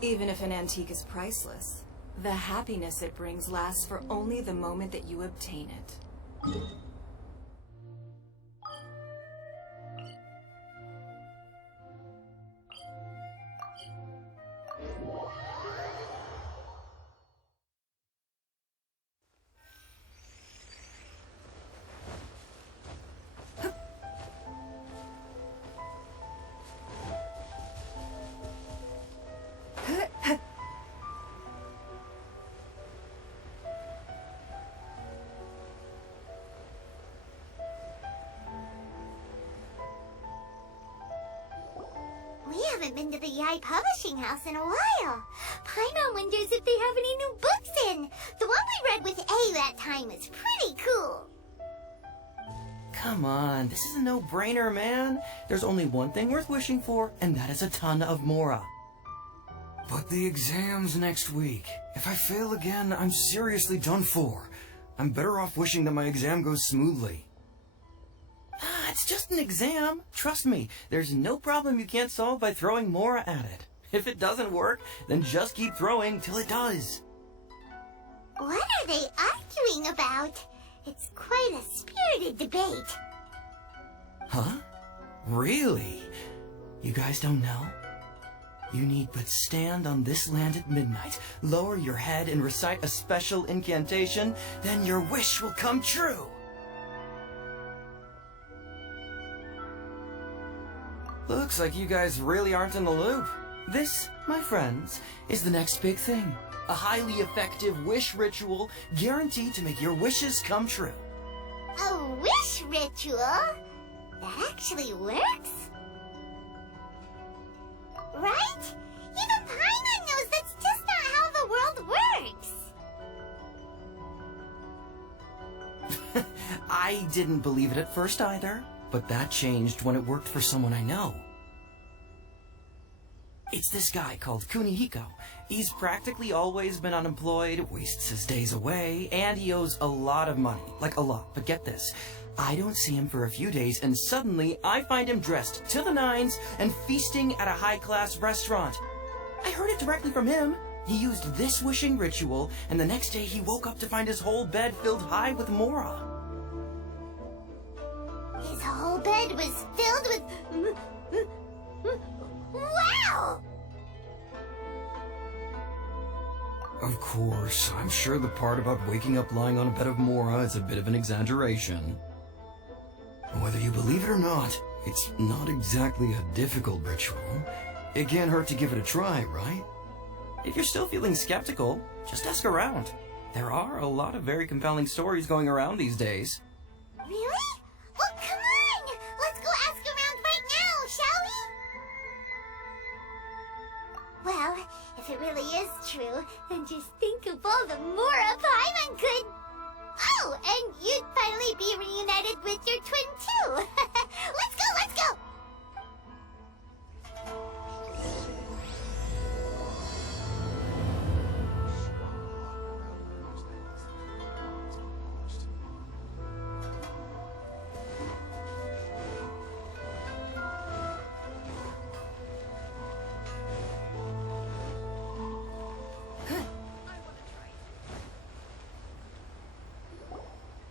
Even if an antique is priceless, the happiness it brings lasts for only the moment that you obtain it. We haven't been to the Yai Publishing House in a while. Paimon wonders if they have any new books in. The one we read with A that time is pretty cool. Come on, this is a no-brainer, man. There's only one thing worth wishing for, and that is a ton of Mora. But the exam's next week. If I fail again, I'm seriously done for. I'm better off wishing that my exam goes smoothly. It's just an exam. Trust me, there's no problem you can't solve by throwing Mora at it. If it doesn't work, then just keep throwing till it does. What are they arguing about? It's quite a spirited debate. Huh? Really? You guys don't know? You need but stand on this land at midnight, lower your head and recite a special incantation, then your wish will come true. Looks like you guys really aren't in the loop. This, my friends, is the next big thing. A highly effective wish ritual guaranteed to make your wishes come true. A wish ritual? That actually works? Right? Even Paimon knows that's just not how the world works. I didn't believe it at first either, but that changed when it worked for someone I know. It's this guy called Kunihiko. He's practically always been unemployed, wastes his days away, and he owes a lot of money. Like a lot, but get this. I don't see him for a few days, and suddenly I find him dressed to the nines and feasting at a high-class restaurant. I heard it directly from him. He used this wishing ritual, and the next day he woke up to find his whole bed filled high with Mora. His whole bed was filled with... Wow! Of course, I'm sure the part about waking up lying on a bed of Mora is a bit of an exaggeration. Whether you believe it or not, it's not exactly a difficult ritual. It can't hurt to give it a try, right? If you're still feeling skeptical, just ask around. There are a lot of very compelling stories going around these days. Really? Well, come on! Let's go ask around right now, shall we? Well, if it really is true, then just think of all the Mora Paimon could... Oh, and you'd finally be reunited with your twin, too! Let's go, let's go!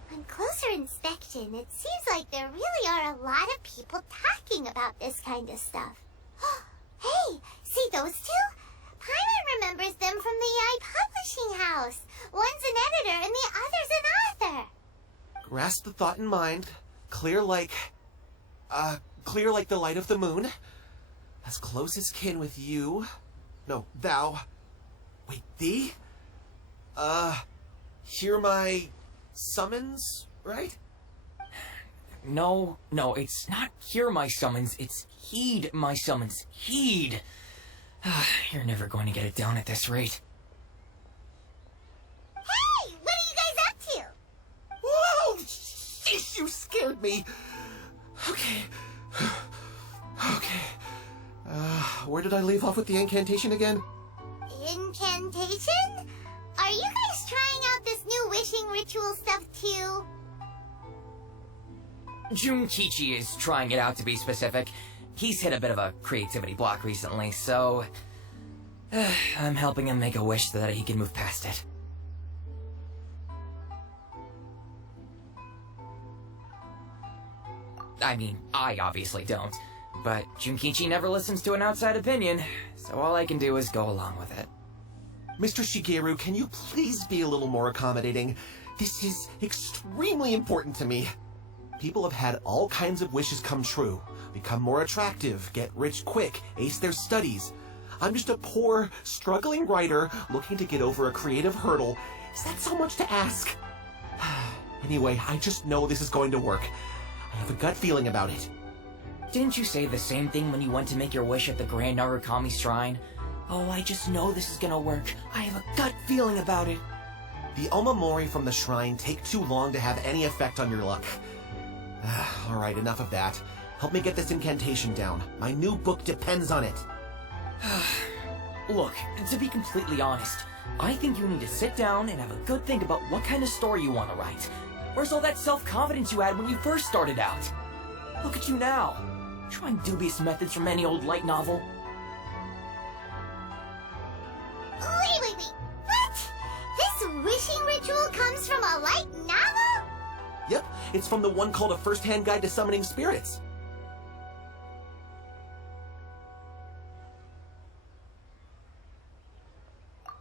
On closer inspection, it seems like there really are a lot of people talking about this kind of stuff. Hey, see those two? Paimon remembers them from the Yai Publishing House. One's an editor and the other's an author. Grasp the thought in mind. Clear like the light of the moon. As close as kin with you. No, thou. Wait, thee? Hear my summons, right? No, it's not hear my summons, it's heed my summons. Heed! You're never going to get it down at this rate. Hey, what are you guys up to? Whoa! Sheesh, you scared me. Okay. Where did I leave off with the incantation again? Incantation? Are you guys trying out this new wishing ritual stuff too? Junkichi is trying it out, to be specific. He's hit a bit of a creativity block recently, so... I'm helping him make a wish so that he can move past it. I mean, I obviously don't. But Junkichi never listens to an outside opinion, so all I can do is go along with it. Mr. Shigeru, can you please be a little more accommodating? This is extremely important to me. People have had all kinds of wishes come true. Become more attractive, get rich quick, ace their studies. I'm just a poor, struggling writer looking to get over a creative hurdle. Is that so much to ask? Anyway, I just know this is going to work. I have a gut feeling about it. Didn't you say the same thing when you went to make your wish at the Grand Narukami Shrine? Oh, I just know this is gonna work. I have a gut feeling about it. The omamori from the shrine take too long to have any effect on your luck. Alright, enough of that. Help me get this incantation down. My new book depends on it. Look, to be completely honest, I think you need to sit down and have a good think about what kind of story you want to write. Where's all that self-confidence you had when you first started out? Look at you now, trying dubious methods from any old light novel. Wait. What? This wishing ritual comes from a light novel? Yep, it's from the one called A First-Hand Guide to Summoning Spirits.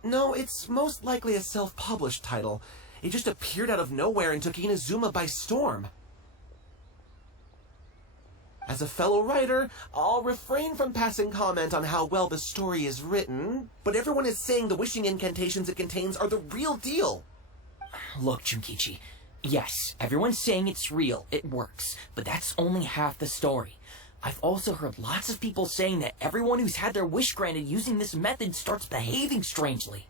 No, it's most likely a self-published title. It just appeared out of nowhere and took Inazuman by storm. As a fellow writer, I'll refrain from passing comment on how well the story is written, but everyone is saying the wishing incantations it contains are the real deal. Look, Junkichi, yes, everyone's saying it's real, it works, but that's only half the story. I've also heard lots of people saying that everyone who's had their wish granted using this method starts behaving strangely.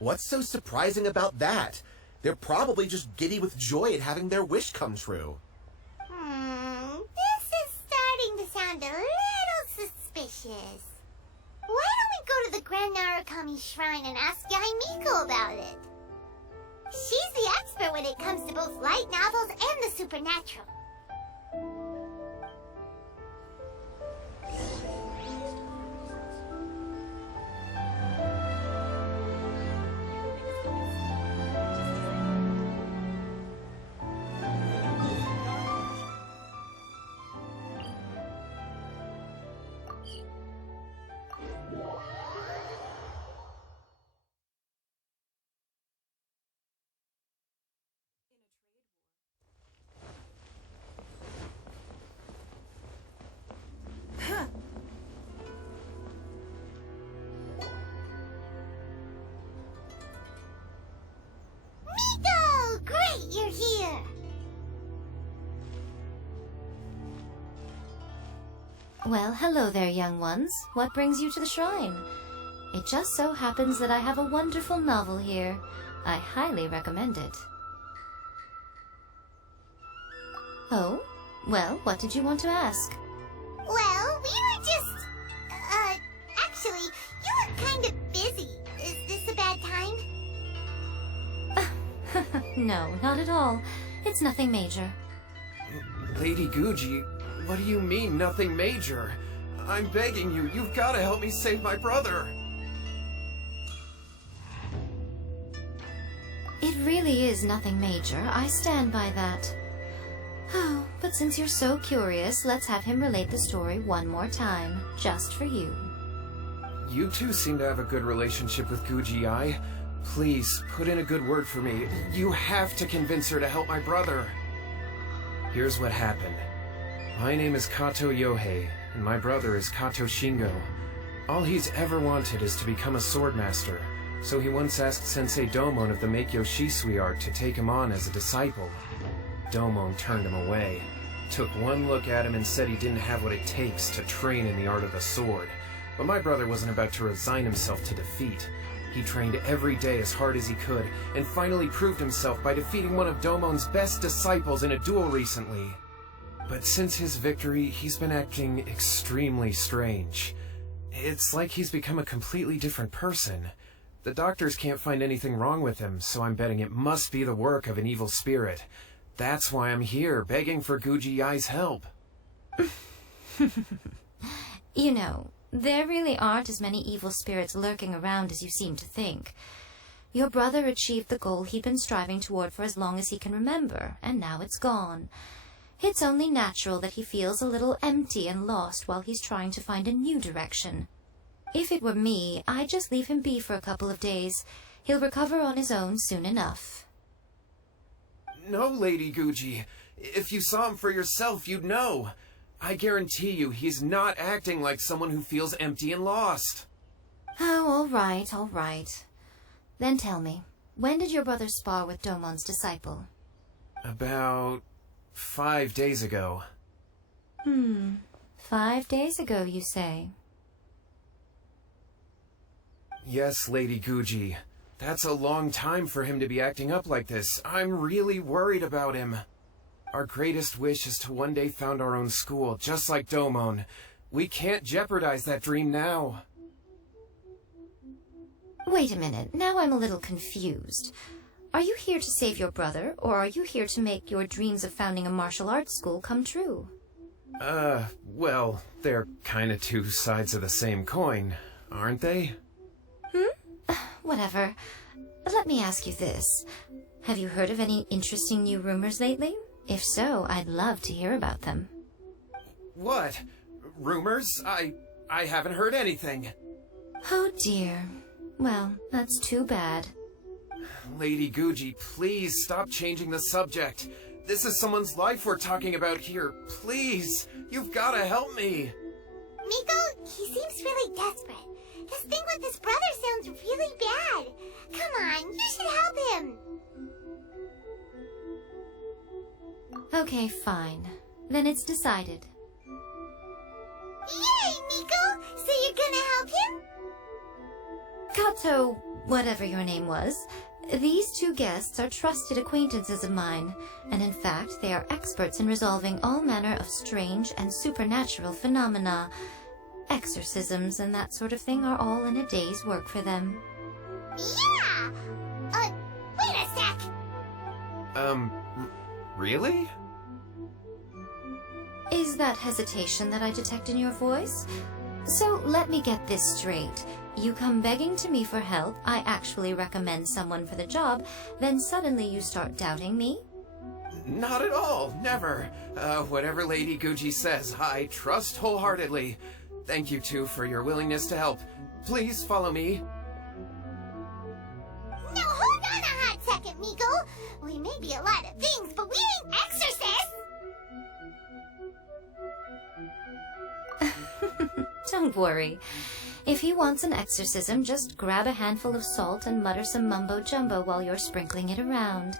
What's so surprising about that? They're probably just giddy with joy at having their wish come true. This is starting to sound a little suspicious. Why don't we go to the Grand Narukami Shrine and ask Yae Miko about it? She's the expert when it comes to both light novels and the supernatural. Miko! Great, you're here! Well, hello there, young ones. What brings you to the shrine? It just so happens that I have a wonderful novel here. I highly recommend it. Oh? Well, what did you want to ask? Well, we were just... actually, you look kind of busy. Is this a bad time? No, not at all. It's nothing major. Lady Guji, what do you mean, nothing major? I'm begging you, you've got to help me save my brother. It really is nothing major. I stand by that. Oh, but since you're so curious, let's have him relate the story one more time, just for you. You two seem to have a good relationship with Guji-ai. Please, put in a good word for me. You have to convince her to help my brother. Here's what happened. My name is Kato Yohei, and my brother is Kato Shingo. All he's ever wanted is to become a swordmaster, so he once asked Sensei Domon of the Meikyo Shisui art to take him on as a disciple. Domon turned him away, took one look at him and said he didn't have what it takes to train in the art of the sword. But my brother wasn't about to resign himself to defeat. He trained every day as hard as he could, and finally proved himself by defeating one of Domon's best disciples in a duel recently. But since his victory, he's been acting extremely strange. It's like he's become a completely different person. The doctors can't find anything wrong with him, so I'm betting it must be the work of an evil spirit. That's why I'm here, begging for Guji-ai's help. You know, There really aren't as many evil spirits lurking around as you seem to think. Your brother achieved the goal he'd been striving toward for as long as he can remember, and now it's gone. It's only natural that he feels a little empty and lost while he's trying to find a new direction. If it were me, I'd just leave him be for a couple of days. He'll recover on his own soon enough. No, Lady Guji. If you saw him for yourself, you'd know. I guarantee you he's not acting like someone who feels empty and lost. Oh, all right, all right. Then tell me, when did your brother spar with Domon's disciple? About 5 days ago. 5 days ago, you say? Yes, Lady Guji. That's a long time for him to be acting up like this. I'm really worried about him. Our greatest wish is to one day found our own school, just like Domon. We can't jeopardize that dream now. Wait a minute, now I'm a little confused. Are you here to save your brother, or are you here to make your dreams of founding a martial arts school come true? Well, they're kinda two sides of the same coin, aren't they? Whatever. Let me ask you this. Have you heard of any interesting new rumors lately? If so, I'd love to hear about them. What? Rumors? I haven't heard anything. Oh dear. Well, that's too bad. Lady Guji, please stop changing the subject. This is someone's life we're talking about here. Please, you've gotta help me. Miko, he seems really desperate. This thing with his brother sounds really bad. Come on, you should help him. Okay, fine. Then it's decided. Yay, Miko! So you're gonna help him? Kato, whatever your name was, these two guests are trusted acquaintances of mine, and in fact they are experts in resolving all manner of strange and supernatural phenomena. Exorcisms and that sort of thing are all in a day's work for them. Yeah! Wait a sec! Really? Is that hesitation that I detect in your voice? So let me get this straight. You come begging to me for help, I actually recommend someone for the job, then suddenly you start doubting me? Not at all, never. Whatever Lady Guji says, I trust wholeheartedly. Thank you two for your willingness to help. Please follow me. Now hold on a hot second, Miko. We may be a lot of things, but we ain't exorcists. Don't worry. If he wants an exorcism, just grab a handful of salt and mutter some mumbo-jumbo while you're sprinkling it around.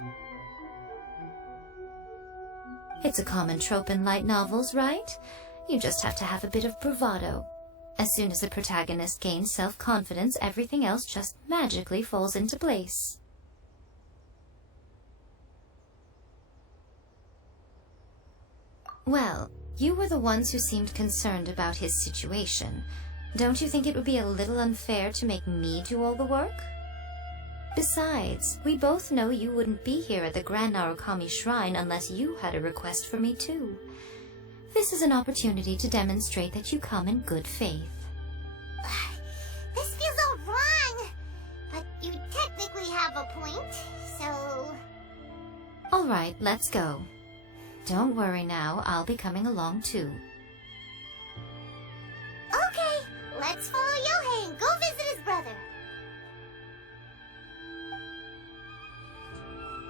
It's a common trope in light novels, right? You just have to have a bit of bravado. As soon as the protagonist gains self-confidence, everything else just magically falls into place. Well, you were the ones who seemed concerned about his situation. Don't you think it would be a little unfair to make me do all the work? Besides, we both know you wouldn't be here at the Grand Narukami Shrine unless you had a request for me too. This is an opportunity to demonstrate that you come in good faith. This feels all wrong. But you technically have a point, so... All right, let's go. Don't worry now, I'll be coming along too. Okay, let's follow Yohei and go visit his brother.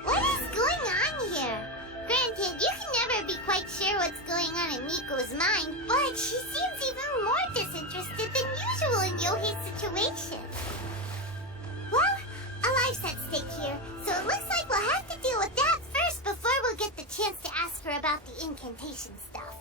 What is going on here? Granted, you can never be quite sure what's going on in Miko's mind, but she seems even more disinterested than usual in Yohei's situation. Well, a life's at stake here, so it looks like we'll have to deal with that first before we'll get the chance to ask her about the incantation stuff.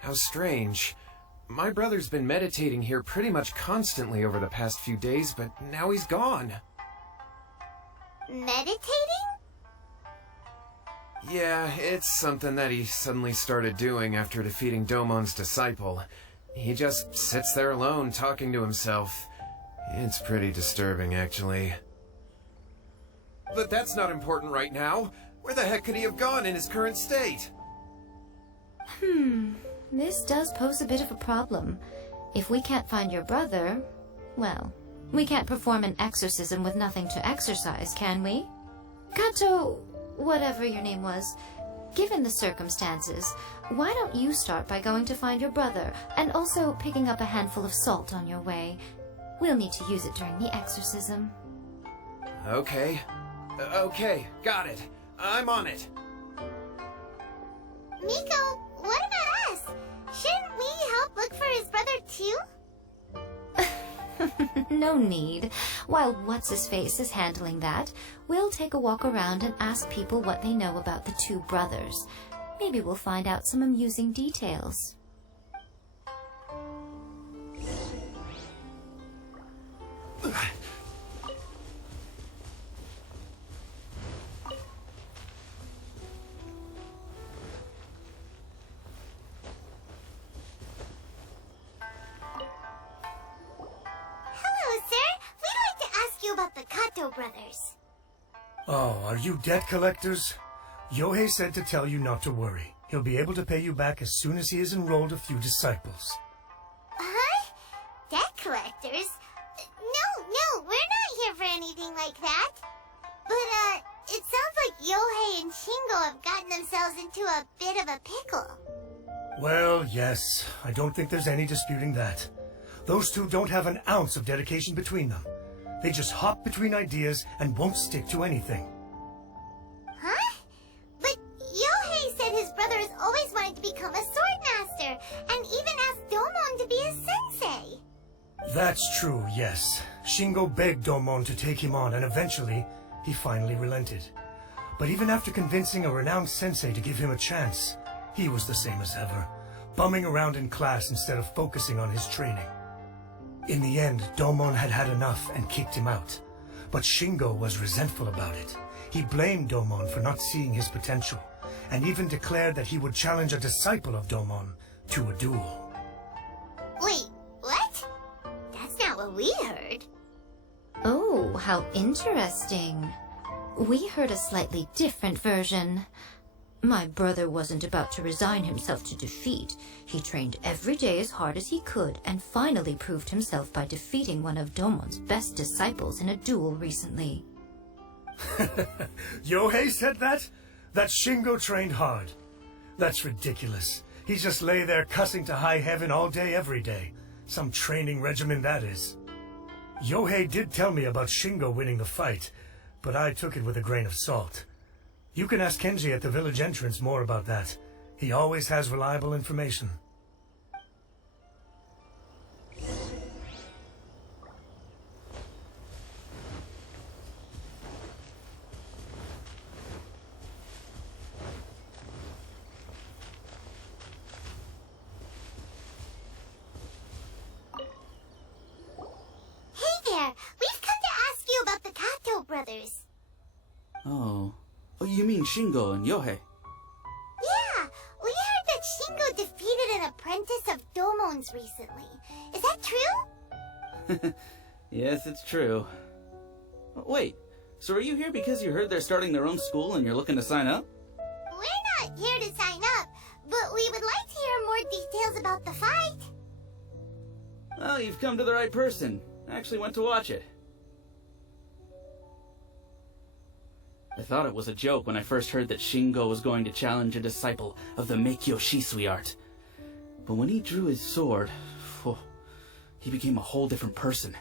How strange. My brother's been meditating here pretty much constantly over the past few days, but now he's gone. Meditating? Yeah, it's something that he suddenly started doing after defeating Domon's disciple. He just sits there alone, talking to himself. It's pretty disturbing, actually. But that's not important right now. Where the heck could he have gone in his current state? This does pose a bit of a problem. If we can't find your brother, well, we can't perform an exorcism with nothing to exorcise, can we? Kato, whatever your name was, given the circumstances, why don't you start by going to find your brother, and also picking up a handful of salt on your way? We'll need to use it during the exorcism. Okay. Okay, got it. I'm on it. Miko, what about us? Shouldn't we help look for his brother too? No need. While What's-His-Face is handling that, we'll take a walk around and ask people what they know about the two brothers. Maybe we'll find out some amusing details. About the Kato brothers. Oh, are you debt collectors? Yohei said to tell you not to worry. He'll be able to pay you back as soon as he has enrolled a few disciples. Huh? Debt collectors? No, we're not here for anything like that. But, it sounds like Yohei and Shingo have gotten themselves into a bit of a pickle. Well, yes. I don't think there's any disputing that. Those two don't have an ounce of dedication between them. They just hop between ideas and won't stick to anything. Huh? But Yohei said his brother has always wanted to become a sword master, and even asked Domon to be his sensei. That's true, yes. Shingo begged Domon to take him on, and eventually, he finally relented. But even after convincing a renowned sensei to give him a chance, he was the same as ever, bumming around in class instead of focusing on his training. In the end, Domon had had enough and kicked him out. But Shingo was resentful about it. He blamed Domon for not seeing his potential, and even declared that he would challenge a disciple of Domon to a duel. Wait, what? That's not what we heard. Oh, how interesting. We heard a slightly different version. My brother wasn't about to resign himself to defeat. He trained every day as hard as he could and finally proved himself by defeating one of Domon's best disciples in a duel recently. Yohei said that? That Shingo trained hard. That's ridiculous. He just lay there cussing to high heaven all day every day. Some training regimen that is. Yohei did tell me about Shingo winning the fight, but I took it with a grain of salt. You can ask Kenji at the village entrance more about that. He always has reliable information. Hey there! We've come to ask you about the Kato brothers. Oh, you mean Shingo and Yohei? Yeah, we heard that Shingo defeated an apprentice of Domon's recently. Is that true? Yes, it's true. Wait, so are you here because you heard they're starting their own school and you're looking to sign up? We're not here to sign up, but we would like to hear more details about the fight. Well, you've come to the right person. I actually went to watch it. I thought it was a joke when I first heard that Shingo was going to challenge a disciple of the Meikyo Shisui art. But when he drew his sword, he became a whole different person.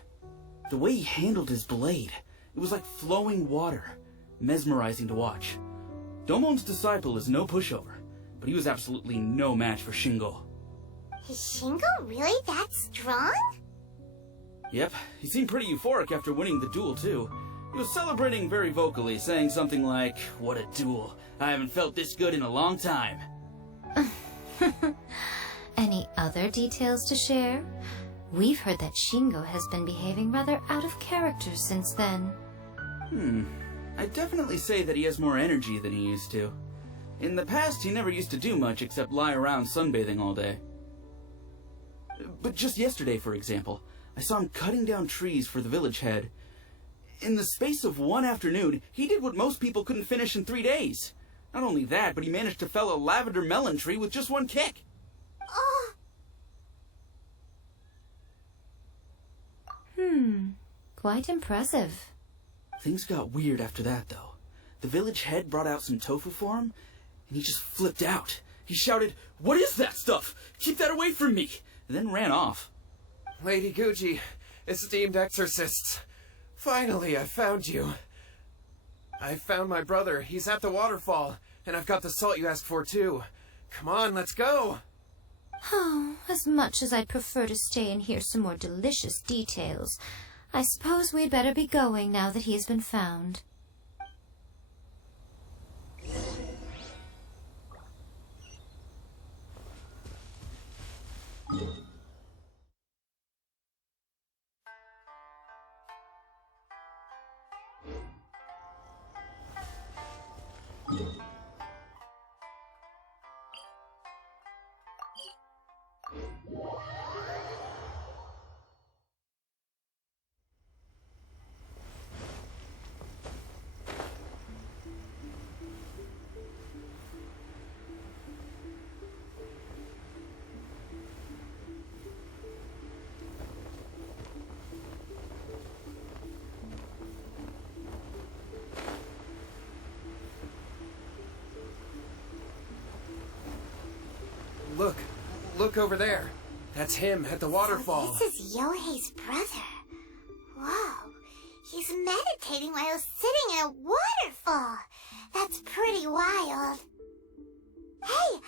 The way he handled his blade, it was like flowing water, mesmerizing to watch. Domon's disciple is no pushover, but he was absolutely no match for Shingo. Is Shingo really that strong? Yep, he seemed pretty euphoric after winning the duel too. He was celebrating very vocally, saying something like, "What a duel. I haven't felt this good in a long time." Any other details to share? We've heard that Shingo has been behaving rather out of character since then. I'd definitely say that he has more energy than he used to. In the past, he never used to do much except lie around sunbathing all day. But just yesterday, for example, I saw him cutting down trees for the village head. In the space of one afternoon, he did what most people couldn't finish in 3 days. Not only that, but he managed to fell a lavender melon tree with just one kick. Quite impressive. Things got weird after that, though. The village head brought out some tofu for him, and he just flipped out. He shouted, "What is that stuff? Keep that away from me!" and then ran off. Lady Guji, esteemed exorcists. Finally, I found you. I found my brother. He's at the waterfall, and I've got the salt you asked for, too. Come on, let's go! Oh, as much as I'd prefer to stay and hear some more delicious details, I suppose we'd better be going now that he has been found. Look over there. That's him at the waterfall. So this is Yohei's brother. Whoa. He's meditating while sitting in a waterfall. That's pretty wild. Hey,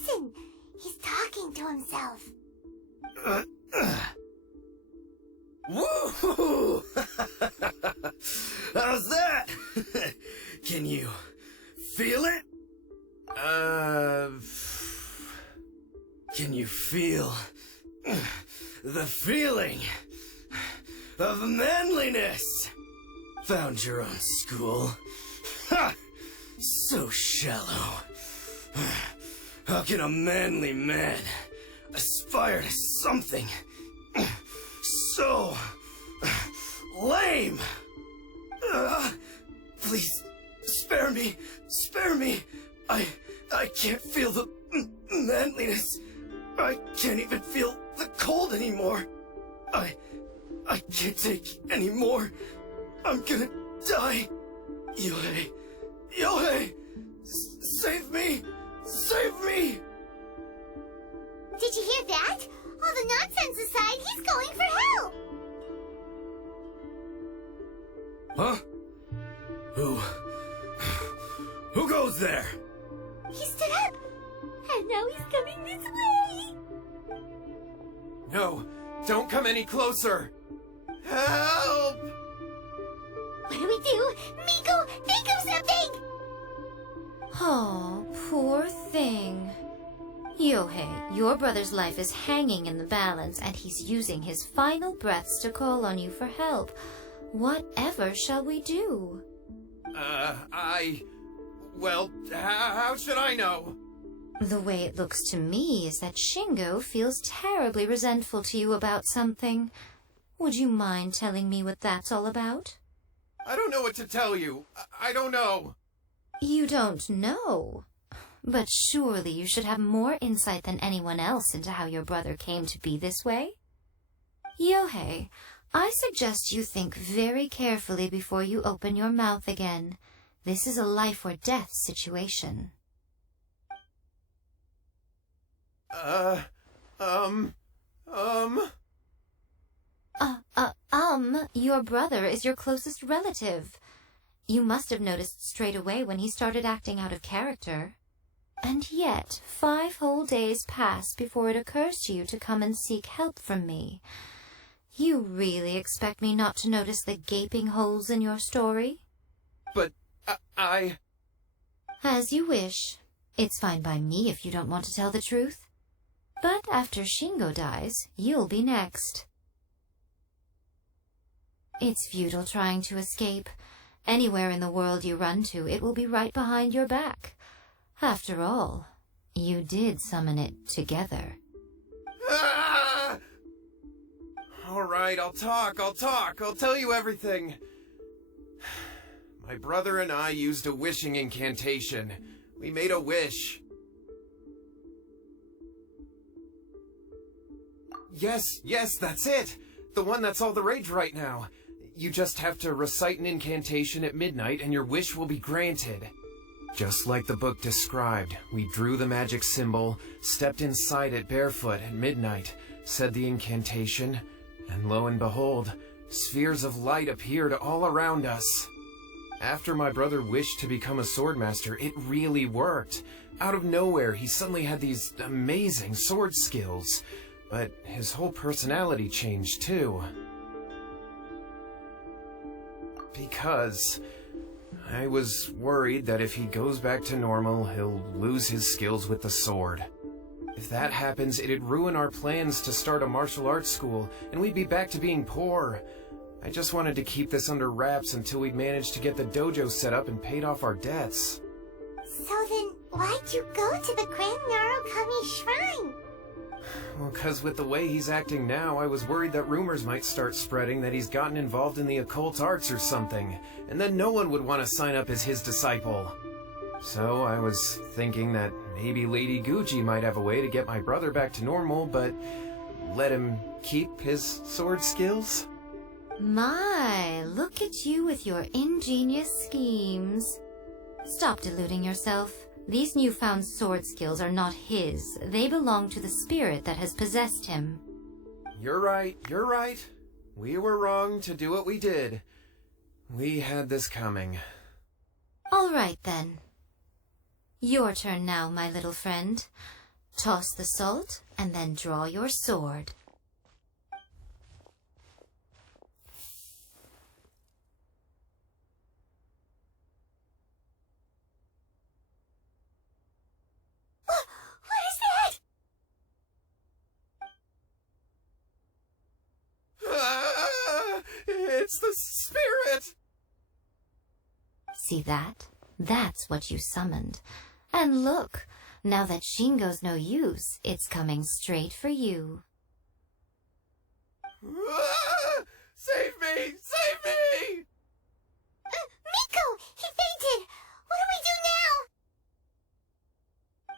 listen! He's talking to himself. Woo! How's that? Can you feel it? Can you feel the feeling of manliness? Found your own school. Ha! So shallow. How can a manly man aspire to something so lame? Please, spare me. Spare me. I can't feel the manliness. I can't even feel the cold anymore. I can't take any more. I'm gonna die. Yohei! Save me! Save me! Did you hear that? All the nonsense aside, he's going for help! Huh? Who goes there? He stood up! And now he's coming this way! No, don't come any closer! Help! What do we do? Miko, think of something! Oh, poor thing. Yohei, your brother's life is hanging in the balance, and he's using his final breaths to call on you for help. Whatever shall we do? Well, how should I know? The way it looks to me is that Shingo feels terribly resentful to you about something. Would you mind telling me what that's all about? I don't know what to tell you. I don't know. You don't know? But surely you should have more insight than anyone else into how your brother came to be this way? Yohei, I suggest you think very carefully before you open your mouth again. This is a life or death situation. Your brother is your closest relative. You must have noticed straight away when he started acting out of character. And yet, 5 whole days pass before it occurs to you to come and seek help from me. You really expect me not to notice the gaping holes in your story? But, As you wish. It's fine by me if you don't want to tell the truth. But after Shingo dies, you'll be next. It's futile trying to escape. Anywhere in the world you run to, it will be right behind your back. After all, you did summon it together. Ah! All right, I'll talk. I'll tell you everything. My brother and I used a wishing incantation. We made a wish. Yes, that's it. The one that's all the rage right now. You just have to recite an incantation at midnight and your wish will be granted. Just like the book described, we drew the magic symbol, stepped inside it barefoot at midnight, said the incantation, and lo and behold, spheres of light appeared all around us. After my brother wished to become a swordmaster, it really worked. Out of nowhere, he suddenly had these amazing sword skills, but his whole personality changed too. Because I was worried that if he goes back to normal, he'll lose his skills with the sword. If that happens, it'd ruin our plans to start a martial arts school, and we'd be back to being poor. I just wanted to keep this under wraps until we'd managed to get the dojo set up and paid off our debts. So then, why'd you go to the Grand Narukami Shrine? Well, 'cause with the way he's acting now, I was worried that rumors might start spreading that he's gotten involved in the occult arts or something, and then no one would want to sign up as his disciple. So I was thinking that maybe Lady Guji might have a way to get my brother back to normal, but let him keep his sword skills? My, look at you with your ingenious schemes. Stop deluding yourself. These newfound sword skills are not his. They belong to the spirit that has possessed him. You're right. We were wrong to do what we did. We had this coming. All right, then. Your turn now, my little friend. Toss the salt, and then draw your sword. It's the spirit! See that? That's what you summoned. And look, now that Shingo's no use, it's coming straight for you. Save me! Save me! Miko! He fainted! What do we do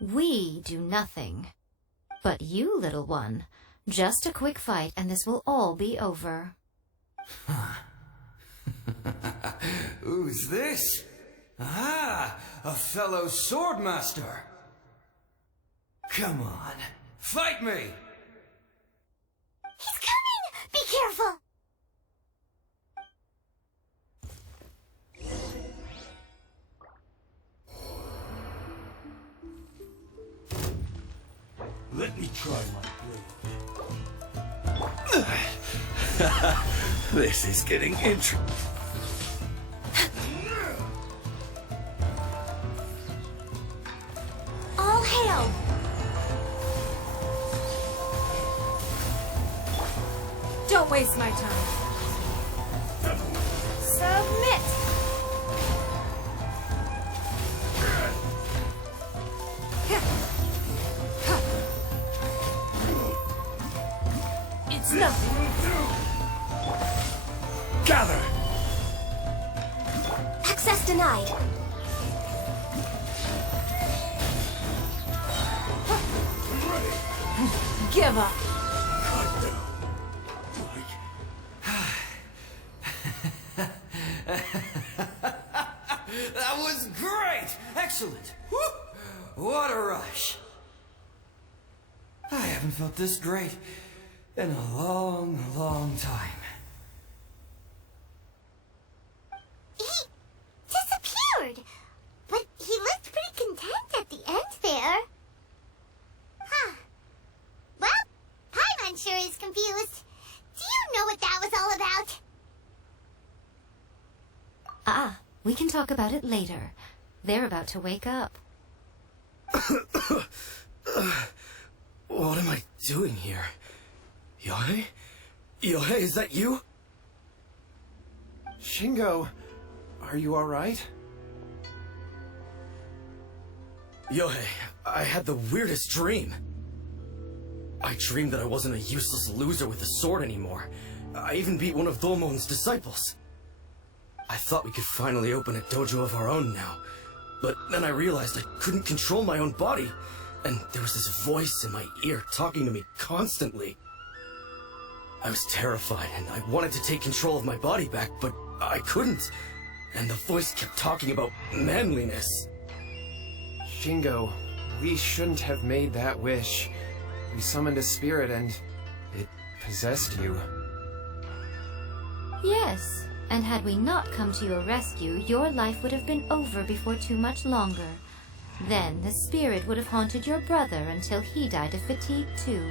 now? We do nothing. But you, little one, just a quick fight and this will all be over. Who's this? Ah, a fellow swordmaster. Come on, fight me! He's coming! Be careful! Let me try my blade. This is getting interesting. All hail! Don't waste my time. Submit! It's nothing. Gather! Access denied. Give up. Cut down. That was great! Excellent! Woo! What a rush! I haven't felt this great in a long, long time. He disappeared! But he looked pretty content at the end there. Huh. Well, Paimon sure is confused. Do you know what that was all about? Ah, we can talk about it later. They're about to wake up. What am I doing here? Yohei? Yohei, is that you? Shingo, are you alright? Yohei, I had the weirdest dream. I dreamed that I wasn't a useless loser with a sword anymore. I even beat one of Domon's disciples. I thought we could finally open a dojo of our own now. But then I realized I couldn't control my own body. And there was this voice in my ear talking to me constantly. I was terrified and I wanted to take control of my body back, but I couldn't. And the voice kept talking about manliness. Shingo, we shouldn't have made that wish. We summoned a spirit and it possessed you. Yes, and had we not come to your rescue, your life would have been over before too much longer. Then the spirit would have haunted your brother until he died of fatigue too.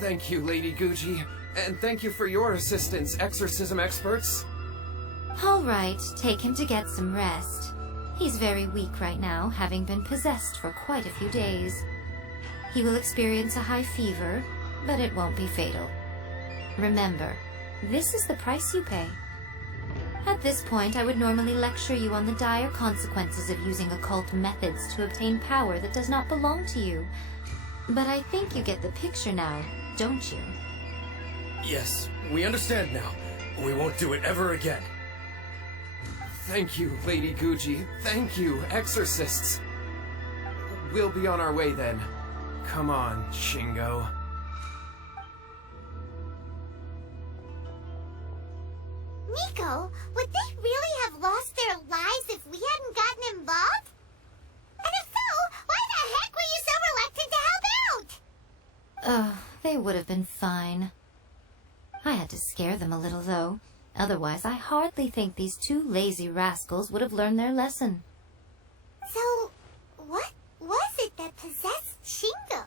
Thank you, Lady Guji, and thank you for your assistance, exorcism experts. All right, take him to get some rest. He's very weak right now, having been possessed for quite a few days. He will experience a high fever, but it won't be fatal. Remember, this is the price you pay. At this point, I would normally lecture you on the dire consequences of using occult methods to obtain power that does not belong to you. But I think you get the picture now, don't you? Yes, we understand now. We won't do it ever again. Thank you, Lady Guji. Thank you, exorcists. We'll be on our way then. Come on, Shingo. Miko, would they really have lost their lives if we hadn't gotten involved? And if so, why the heck were you so reluctant to help out? They would have been fine. I had to scare them a little, though. Otherwise, I hardly think these two lazy rascals would have learned their lesson. So, what was it that possessed Shingo?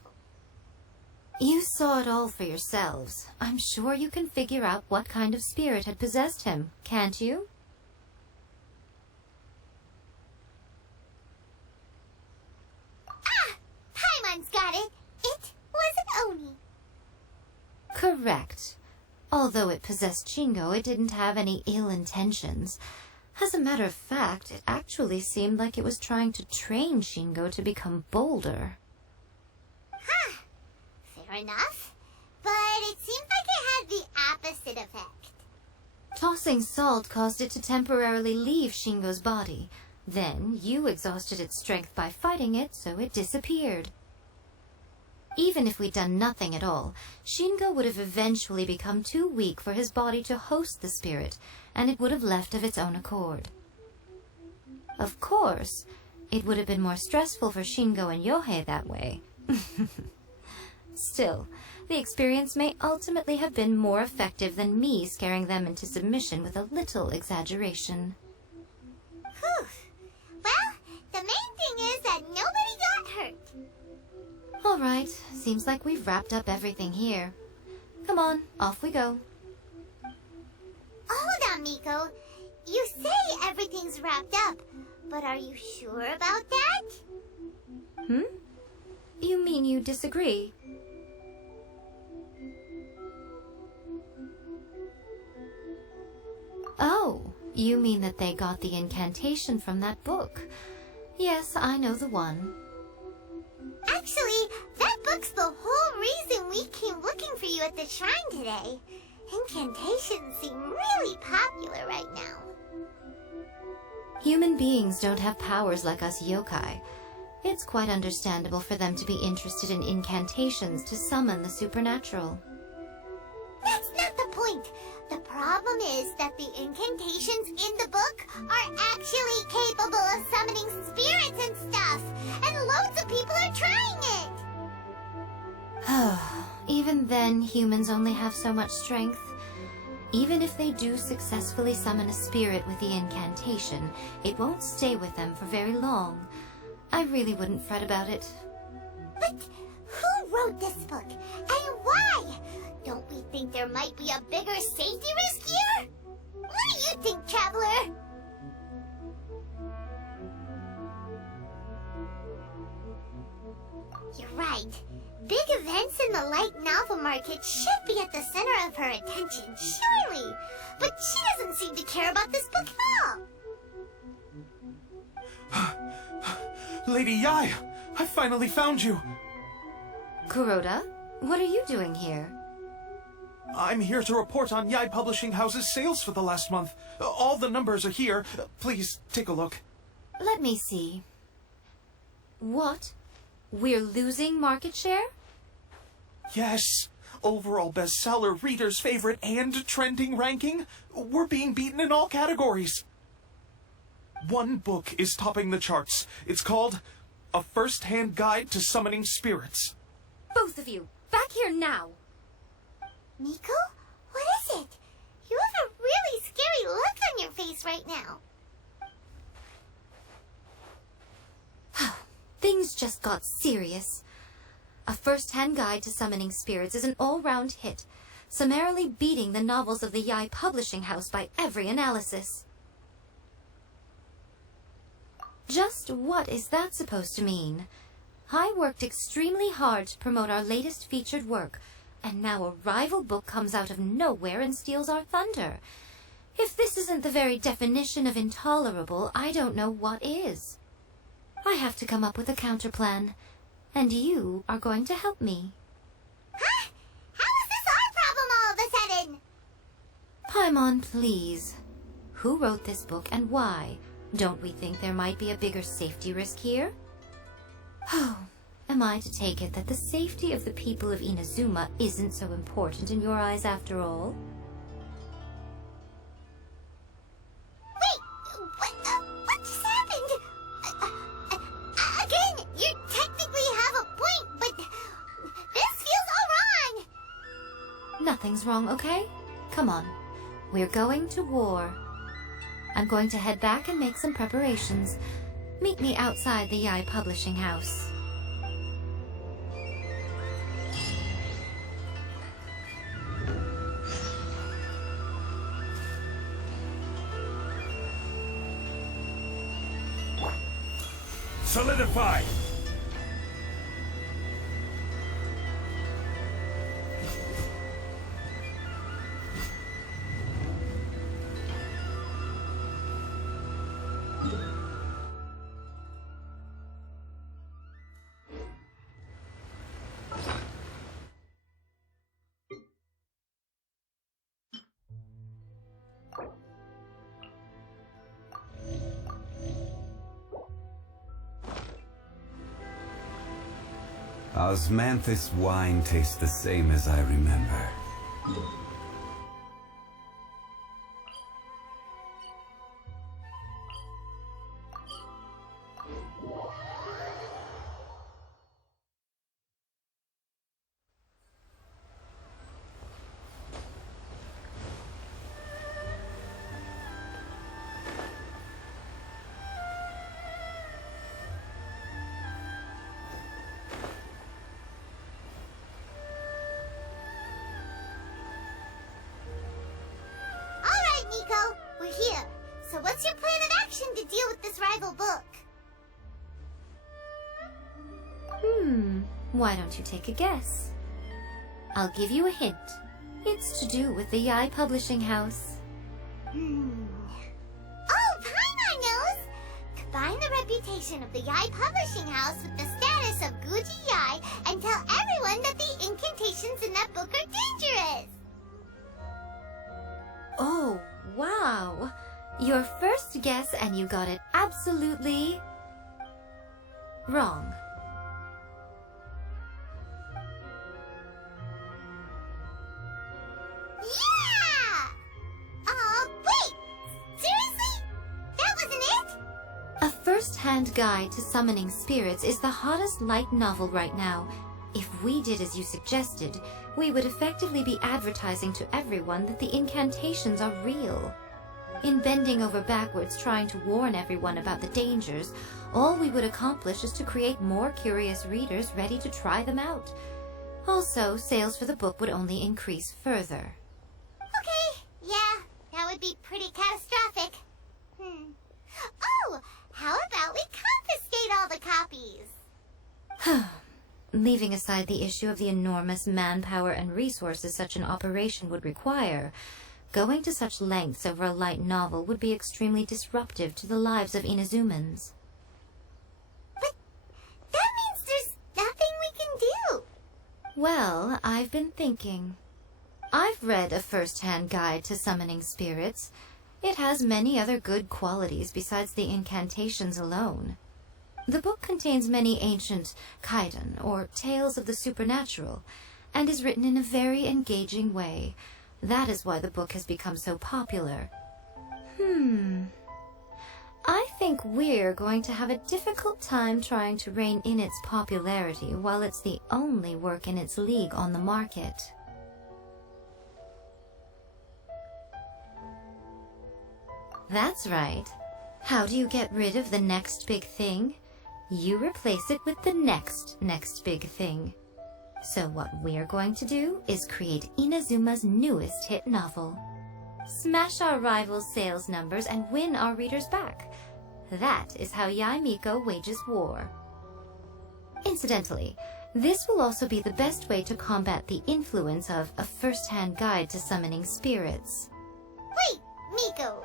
You saw it all for yourselves. I'm sure you can figure out what kind of spirit had possessed him, can't you? Ah! Paimon's got it! It was Oni. Correct. Although it possessed Shingo, it didn't have any ill intentions. As a matter of fact, it actually seemed like it was trying to train Shingo to become bolder. Huh. Fair enough. But it seemed like it had the opposite effect. Tossing salt caused it to temporarily leave Shingo's body. Then, you exhausted its strength by fighting it, so it disappeared. Even if we'd done nothing at all, Shingo would have eventually become too weak for his body to host the spirit, and it would have left of its own accord. Of course, it would have been more stressful for Shingo and Yohei that way. Still, the experience may ultimately have been more effective than me scaring them into submission with a little exaggeration. Whew. Well, the main thing is that nobody got hurt. All right, seems like we've wrapped up everything here. Come on, off we go. Hold on, Miko. You say everything's wrapped up, but are you sure about that? You mean you disagree? Oh, you mean that they got the incantation from that book. Yes, I know the one. Actually, that book's the whole reason we came looking for you at the shrine today. Incantations seem really popular right now. Human beings don't have powers like us yokai. It's quite understandable for them to be interested in incantations to summon the supernatural. That's not the point. The problem is that the incantations in the book are actually capable of summoning spirits and stuff, and loads of people are trying it. Even then, humans only have so much strength. Even if they do successfully summon a spirit with the incantation, it won't stay with them for very long. I really wouldn't fret about it. But who wrote this book, and why? Don't we think there might be a bigger safety risk here? What do you think, Traveler? You're right. Big events in the light novel market should be at the center of her attention, surely. But she doesn't seem to care about this book at all. Lady Yai, I finally found you. Kuroda, what are you doing here? I'm here to report on Yai Publishing House's sales for the last month. All the numbers are here. Please, take a look. Let me see. What? We're losing market share? Yes. Overall bestseller, reader's favorite, and trending ranking. We're being beaten in all categories. One book is topping the charts. It's called A First-Hand Guide to Summoning Spirits. Both of you, back here now! Miko? What is it? You have a really scary look on your face right now. Things just got serious. A First-Hand Guide to Summoning Spirits is an all-round hit, summarily beating the novels of the Yai Publishing House by every analysis. Just what is that supposed to mean? I worked extremely hard to promote our latest featured work, and now a rival book comes out of nowhere and steals our thunder. If this isn't the very definition of intolerable, I don't know what is. I have to come up with a counterplan, and you are going to help me. Huh? How is this our problem all of a sudden? Paimon, please. Who wrote this book and why? Don't we think there might be a bigger safety risk here? Oh, am I to take it that the safety of the people of Inazuma isn't so important in your eyes after all? Wait, what just happened? Again, you technically have a point, but this feels all wrong. Nothing's wrong, okay? Come on. We're going to war. I'm going to head back and make some preparations. Meet me outside the Yai Publishing House. Solidify! Osmanthus wine tastes the same as I remember. Miko, we're here. So what's your plan of action to deal with this rival book? Why don't you take a guess? I'll give you a hint. It's to do with the Yai Publishing House. Oh, Paimon knows! Combine the reputation of the Yai Publishing House with the status of Guji Yai and tell everyone that the incantations in that book are dangerous! Oh, wow. Your first guess and you got it absolutely wrong. Yeah! Wait! Seriously? That wasn't it? A first-hand guide to summoning spirits is the hottest light novel right now. If we did as you suggested, we would effectively be advertising to everyone that the incantations are real. In bending over backwards trying to warn everyone about the dangers, all we would accomplish is to create more curious readers ready to try them out. Also, sales for the book would only increase further. Okay, yeah, that would be pretty catastrophic. Oh, how about we confiscate all the copies? leaving aside the issue of the enormous manpower and resources such an operation would require, going to such lengths over a light novel would be extremely disruptive to the lives of Inazumans. But that means there's nothing we can do. Well, I've been thinking. I've read a first-hand guide to summoning spirits. It has many other good qualities besides the incantations alone. The book contains many ancient kaiden, or tales of the supernatural, and is written in a very engaging way. That is why the book has become so popular. I think we're going to have a difficult time trying to rein in its popularity while it's the only work in its league on the market. That's right. How do you get rid of the next big thing? You replace it with the next big thing. So what we're going to do is create Inazuma's newest hit novel. Smash our rivals' sales numbers and win our readers back. That is how Miko wages war. Incidentally, this will also be the best way to combat the influence of a first-hand guide to summoning spirits. Wait, Miko,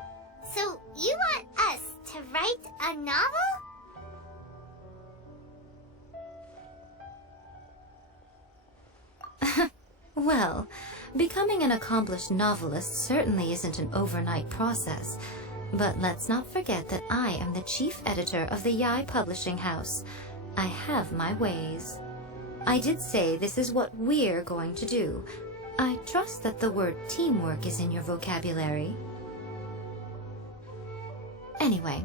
so you want us to write a novel? Well, becoming an accomplished novelist certainly isn't an overnight process. But let's not forget that I am the chief editor of the Yae Publishing House. I have my ways. I did say this is what we're going to do. I trust that the word teamwork is in your vocabulary. Anyway,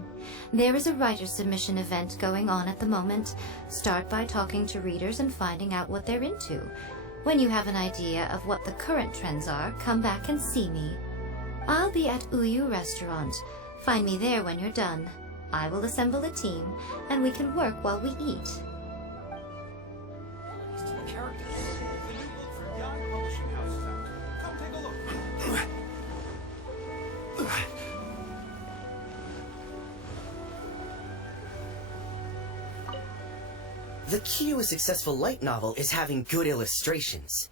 there is a writer submission event going on at the moment. Start by talking to readers and finding out what they're into. When you have an idea of what the current trends are, come back and see me. I'll be at Uyu Restaurant. Find me there when you're done. I will assemble a team, and we can work while we eat. The key to a successful light novel is having good illustrations.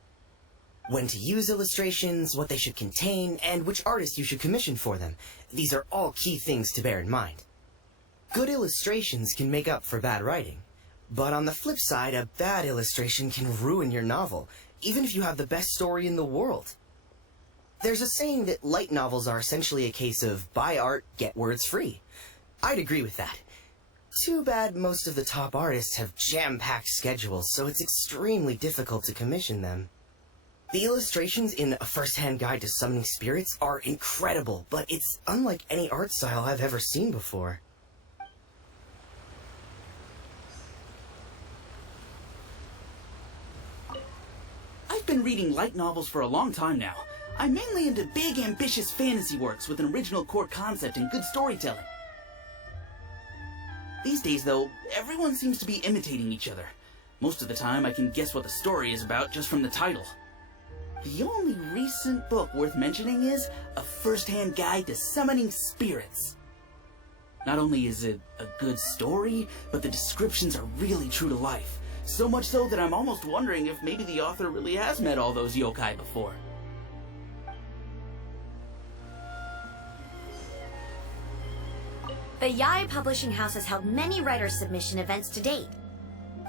When to use illustrations, what they should contain, and which artist you should commission for them. These are all key things to bear in mind. Good illustrations can make up for bad writing. But on the flip side, a bad illustration can ruin your novel, even if you have the best story in the world. There's a saying that light novels are essentially a case of buy art, get words free. I'd agree with that. Too bad most of the top artists have jam-packed schedules, so it's extremely difficult to commission them. The illustrations in A First-Hand Guide to Summoning Spirits are incredible, but it's unlike any art style I've ever seen before. I've been reading light novels for a long time now. I'm mainly into big, ambitious fantasy works with an original core concept and good storytelling. These days, though, everyone seems to be imitating each other. Most of the time, I can guess what the story is about just from the title. The only recent book worth mentioning is A First-Hand Guide to Summoning Spirits. Not only is it a good story, but the descriptions are really true to life. So much so that I'm almost wondering if maybe the author really has met all those yokai before. The Yae Publishing House has held many writer submission events to date.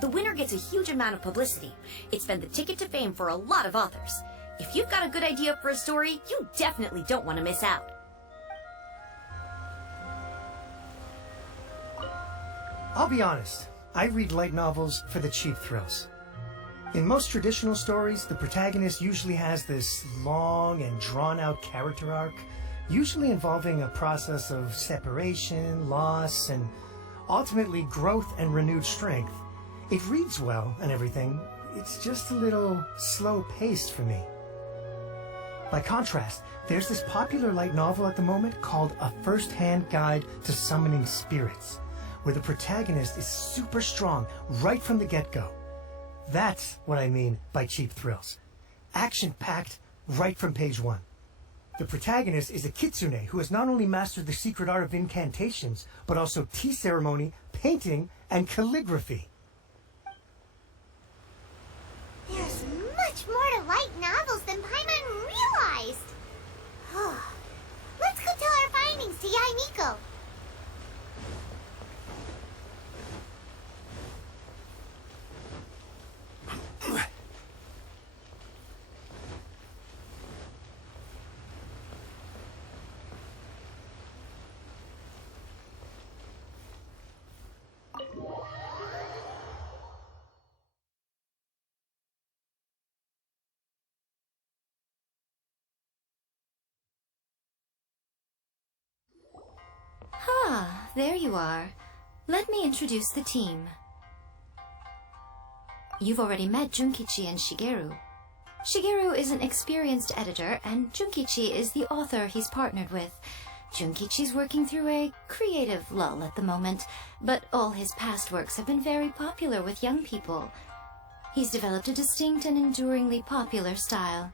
The winner gets a huge amount of publicity. It's been the ticket to fame for a lot of authors. If you've got a good idea for a story, you definitely don't want to miss out. I'll be honest, I read light novels for the cheap thrills. In most traditional stories, the protagonist usually has this long and drawn-out character arc, usually involving a process of separation, loss, and ultimately growth and renewed strength. It reads well and everything, it's just a little slow-paced for me. By contrast, there's this popular light novel at the moment called A First-Hand Guide to Summoning Spirits, where the protagonist is super strong right from the get-go. That's what I mean by cheap thrills. Action-packed right from page one. The protagonist is a kitsune who has not only mastered the secret art of incantations, but also tea ceremony, painting, and calligraphy. Miko. Ah, there you are. Let me introduce the team. You've already met Junkichi and Shigeru. Shigeru is an experienced editor, and Junkichi is the author he's partnered with. Junkichi's working through a creative lull at the moment, but all his past works have been very popular with young people. He's developed a distinct and enduringly popular style.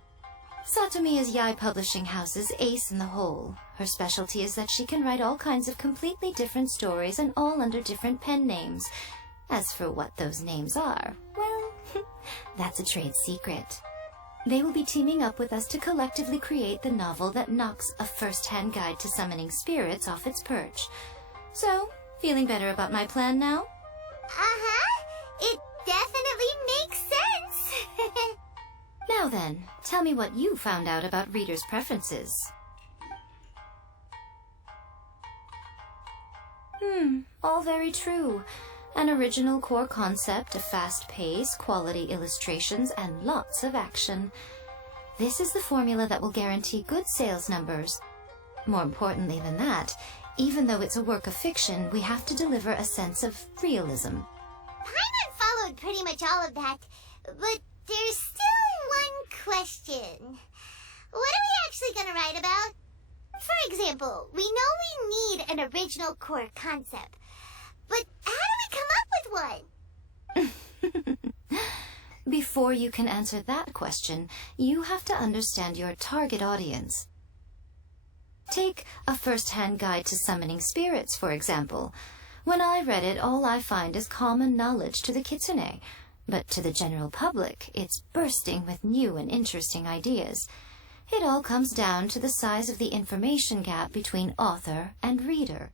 Satomi is Yae Publishing House's ace in the hole. Her specialty is that she can write all kinds of completely different stories and all under different pen names. As for what those names are, well, that's a trade secret. They will be teaming up with us to collectively create the novel that knocks a first-hand guide to summoning spirits off its perch. So, feeling better about my plan now? Uh-huh. It definitely makes sense. Now then, tell me what you found out about readers' preferences. All very true. An original core concept, a fast pace, quality illustrations, and lots of action. This is the formula that will guarantee good sales numbers. More importantly than that, even though it's a work of fiction, we have to deliver a sense of realism. Paimon followed pretty much all of that, but there's still one question. What are we actually gonna write about? For example, we know we need an original core concept, but how do we come up with one? Before you can answer that question, you have to understand your target audience. Take A First-Hand Guide to Summoning Spirits, for example. When I read it, all I find is common knowledge to the kitsune, but to the general public, it's bursting with new and interesting ideas. It all comes down to the size of the information gap between author and reader.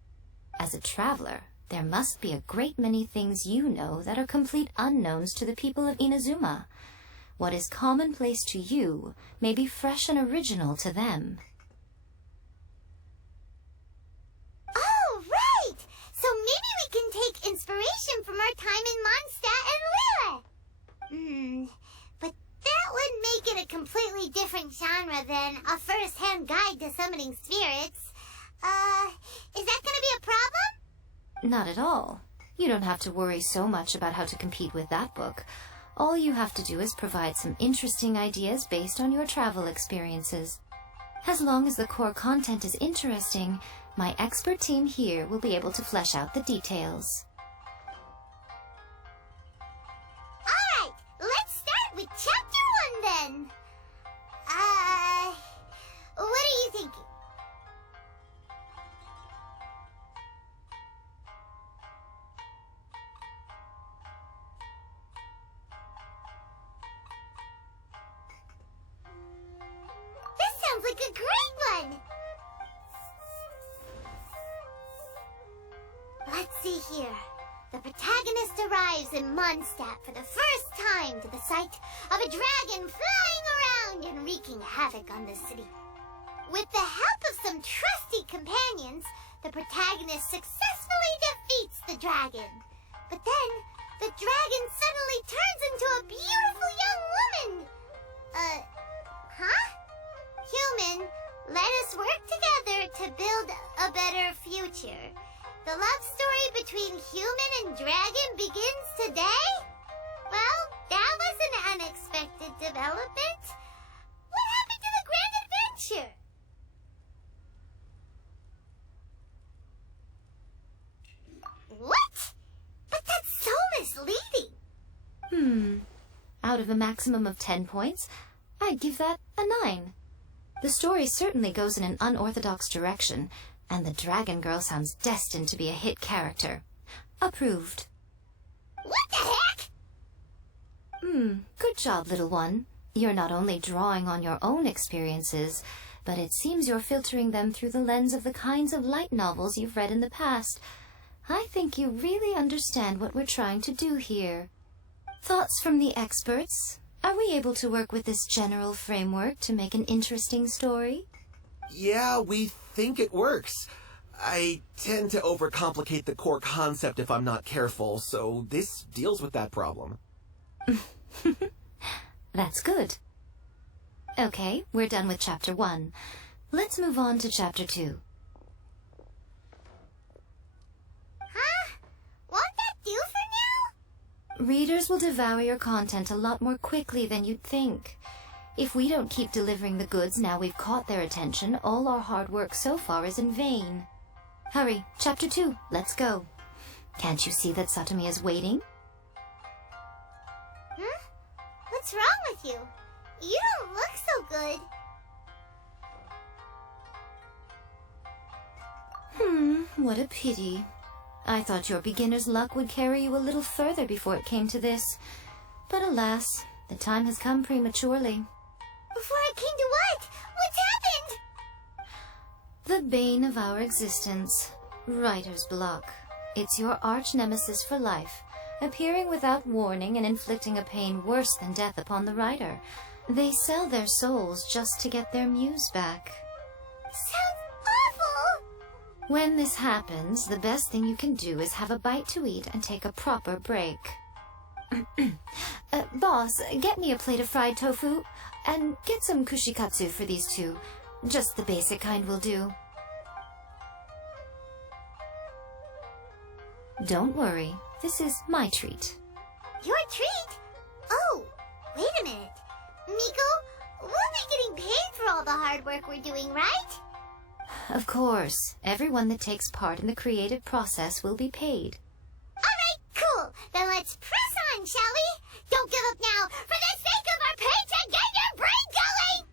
As a traveler, there must be a great many things you know that are complete unknowns to the people of Inazuma. What is commonplace to you may be fresh and original to them. Oh, right! So maybe we can take inspiration from our time in Mondstadt and Lille. But that would make it a completely different genre than A First-Hand Guide to Summoning Spirits. Is that gonna be a problem? Not at all. You don't have to worry so much about how to compete with that book. All you have to do is provide some interesting ideas based on your travel experiences. As long as the core content is interesting, my expert team here will be able to flesh out the details. Alright, let's start with Chapter 1 then. What are you thinking? Sounds like a great one! Let's see here. The protagonist arrives in Mondstadt for the first time to the sight of a dragon flying around and wreaking havoc on the city. With the help of some trusty companions, the protagonist successfully defeats the dragon. But then, the dragon suddenly turns into a beautiful young woman! Huh? Human, let us work together to build a better future. The love story between human and dragon begins today? Well, that was an unexpected development. What happened to the grand adventure? What? But that's so misleading. Out of a maximum of 10 points, I'd give that a 9. The story certainly goes in an unorthodox direction, and the Dragon Girl sounds destined to be a hit character. Approved. What the heck? Good job, little one. You're not only drawing on your own experiences, but it seems you're filtering them through the lens of the kinds of light novels you've read in the past. I think you really understand what we're trying to do here. Thoughts from the experts? Are we able to work with this general framework to make an interesting story? Yeah, we think it works. I tend to overcomplicate the core concept if I'm not careful, so this deals with that problem. That's good. Okay, we're done with Chapter 1. Let's move on to Chapter 2. Huh? Won't that do for now? Readers will devour your content a lot more quickly than you'd think. If we don't keep delivering the goods now we've caught their attention, all our hard work so far is in vain. Hurry, Chapter 2, let's go. Can't you see that Satomi is waiting? Huh? What's wrong with you? You don't look so good. What a pity. I thought your beginner's luck would carry you a little further before it came to this. But alas, the time has come prematurely. Before it came to what? What's happened? The bane of our existence, writer's block. It's your arch-nemesis for life, appearing without warning and inflicting a pain worse than death upon the writer. They sell their souls just to get their muse back. Sounds awful! When this happens, the best thing you can do is have a bite to eat and take a proper break. Boss, get me a plate of fried tofu, and get some kushikatsu for these two. Just the basic kind will do. Don't worry, this is my treat. Your treat? Oh, wait a minute. Miko, we'll be getting paid for all the hard work we're doing, right? Of course, everyone that takes part in the creative process will be paid. Alright, cool. Then let's press on, shall we? Don't give up now, for the sake of our paycheck, get your brain going!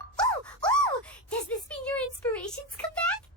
Ooh! Does this mean your inspirations come back?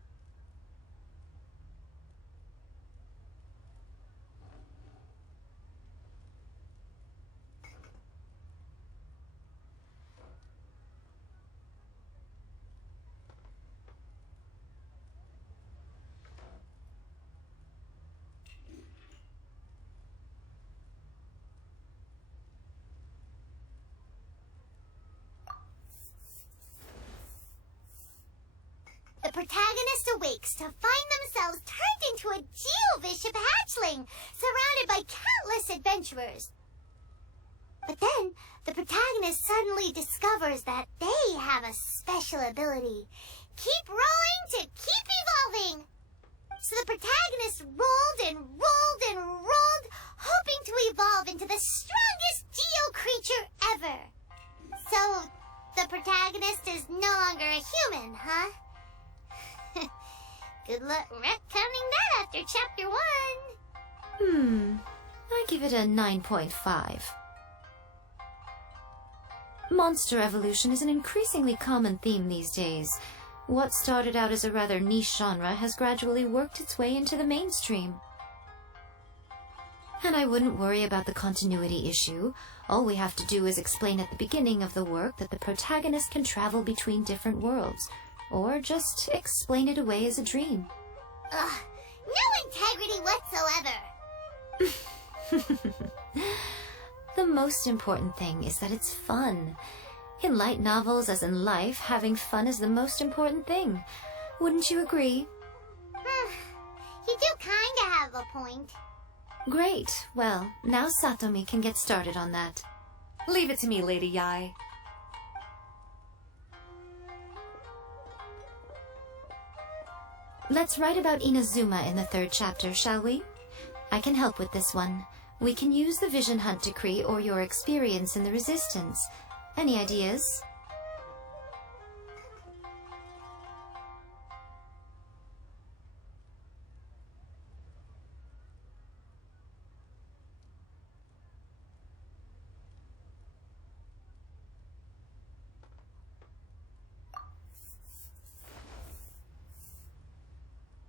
The protagonist awakes to find themselves turned into a Geo-bishop hatchling, surrounded by countless adventurers. But then, the protagonist suddenly discovers that they have a special ability. Keep rolling to keep evolving! So the protagonist rolled and rolled and rolled, hoping to evolve into the strongest Geo creature ever. So, the protagonist is no longer a human, huh? Good luck retconning that after Chapter 1. I give it a 9.5. Monster evolution is an increasingly common theme these days. What started out as a rather niche genre has gradually worked its way into the mainstream. And I wouldn't worry about the continuity issue. All we have to do is explain at the beginning of the work that the protagonist can travel between different worlds. Or just explain it away as a dream. Ugh, no integrity whatsoever. The most important thing is that it's fun. In light novels, as in life, having fun is the most important thing. Wouldn't you agree? You do kinda have a point. Great. Well, now Satomi can get started on that. Leave it to me, Lady Yae. Let's write about Inazuma in the 3rd chapter, shall we? I can help with this one. We can use the Vision Hunt Decree or your experience in the Resistance. Any ideas?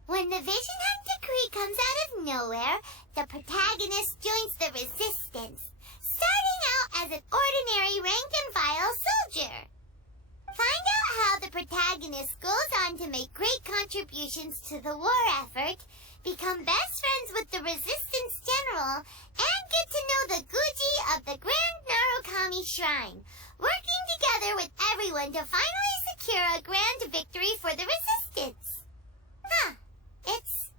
When the Vision Hunt Decree comes out of nowhere, the protagonist joins the Resistance, starting out as an ordinary to the war effort, become best friends with the Resistance General, and get to know the Guji of the Grand Narukami Shrine, working together with everyone to finally secure a grand victory for the Resistance. Huh. It's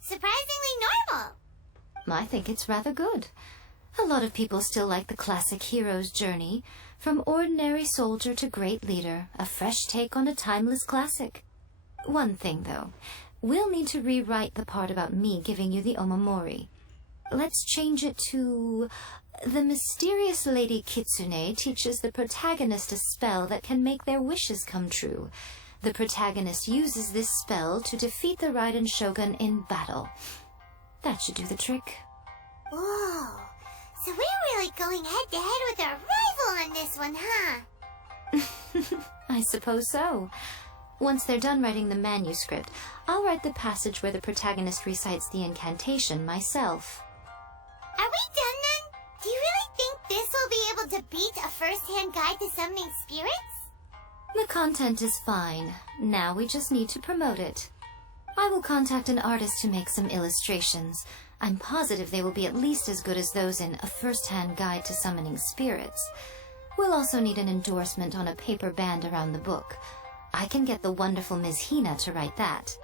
surprisingly normal. I think it's rather good. A lot of people still like the classic hero's journey, from ordinary soldier to great leader, a fresh take on a timeless classic. One thing, though. We'll need to rewrite the part about me giving you the omamori. Let's change it to... The mysterious Lady Kitsune teaches the protagonist a spell that can make their wishes come true. The protagonist uses this spell to defeat the Raiden Shogun in battle. That should do the trick. Whoa. So we're really going head-to-head with our rival on this one, huh? I suppose so. Once they're done writing the manuscript, I'll write the passage where the protagonist recites the incantation myself. Are we done then? Do you really think this will be able to beat a first-hand guide to summoning spirits? The content is fine. Now we just need to promote it. I will contact an artist to make some illustrations. I'm positive they will be at least as good as those in A First-Hand Guide to Summoning Spirits. We'll also need an endorsement on a paper band around the book. I can get the wonderful Ms. Hina to write that.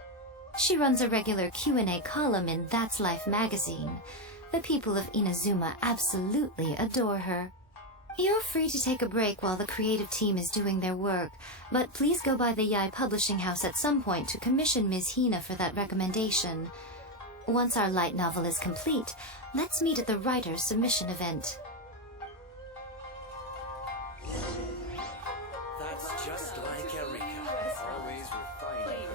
She runs a regular Q&A column in That's Life magazine. The people of Inazuma absolutely adore her. You're free to take a break while the creative team is doing their work, but please go by the Yai Publishing House at some point to commission Ms. Hina for that recommendation. Once our light novel is complete, let's meet at the writer's submission event. That's just like Eureka. Always refining.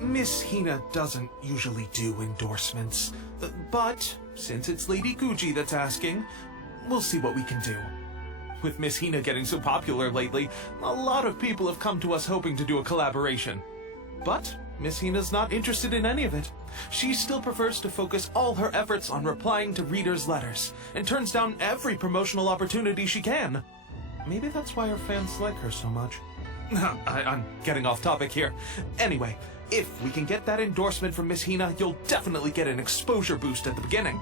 Miss Hina doesn't usually do endorsements, but since it's Lady Guji that's asking, we'll see what we can do. With Miss Hina getting so popular lately, a lot of people have come to us hoping to do a collaboration. But Miss Hina's not interested in any of it. She still prefers to focus all her efforts on replying to readers' letters, and turns down every promotional opportunity she can. Maybe that's why her fans like her so much. I'm getting off topic here. Anyway, if we can get that endorsement from Miss Hina, you'll definitely get an exposure boost at the beginning.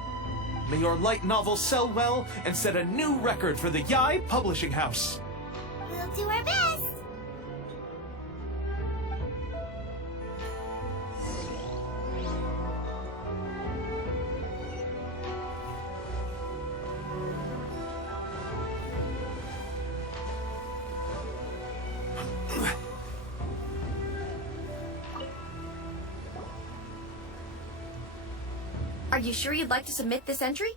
May your light novel sell well and set a new record for the Yai Publishing House. We'll do our best. Are you sure you'd like to submit this entry?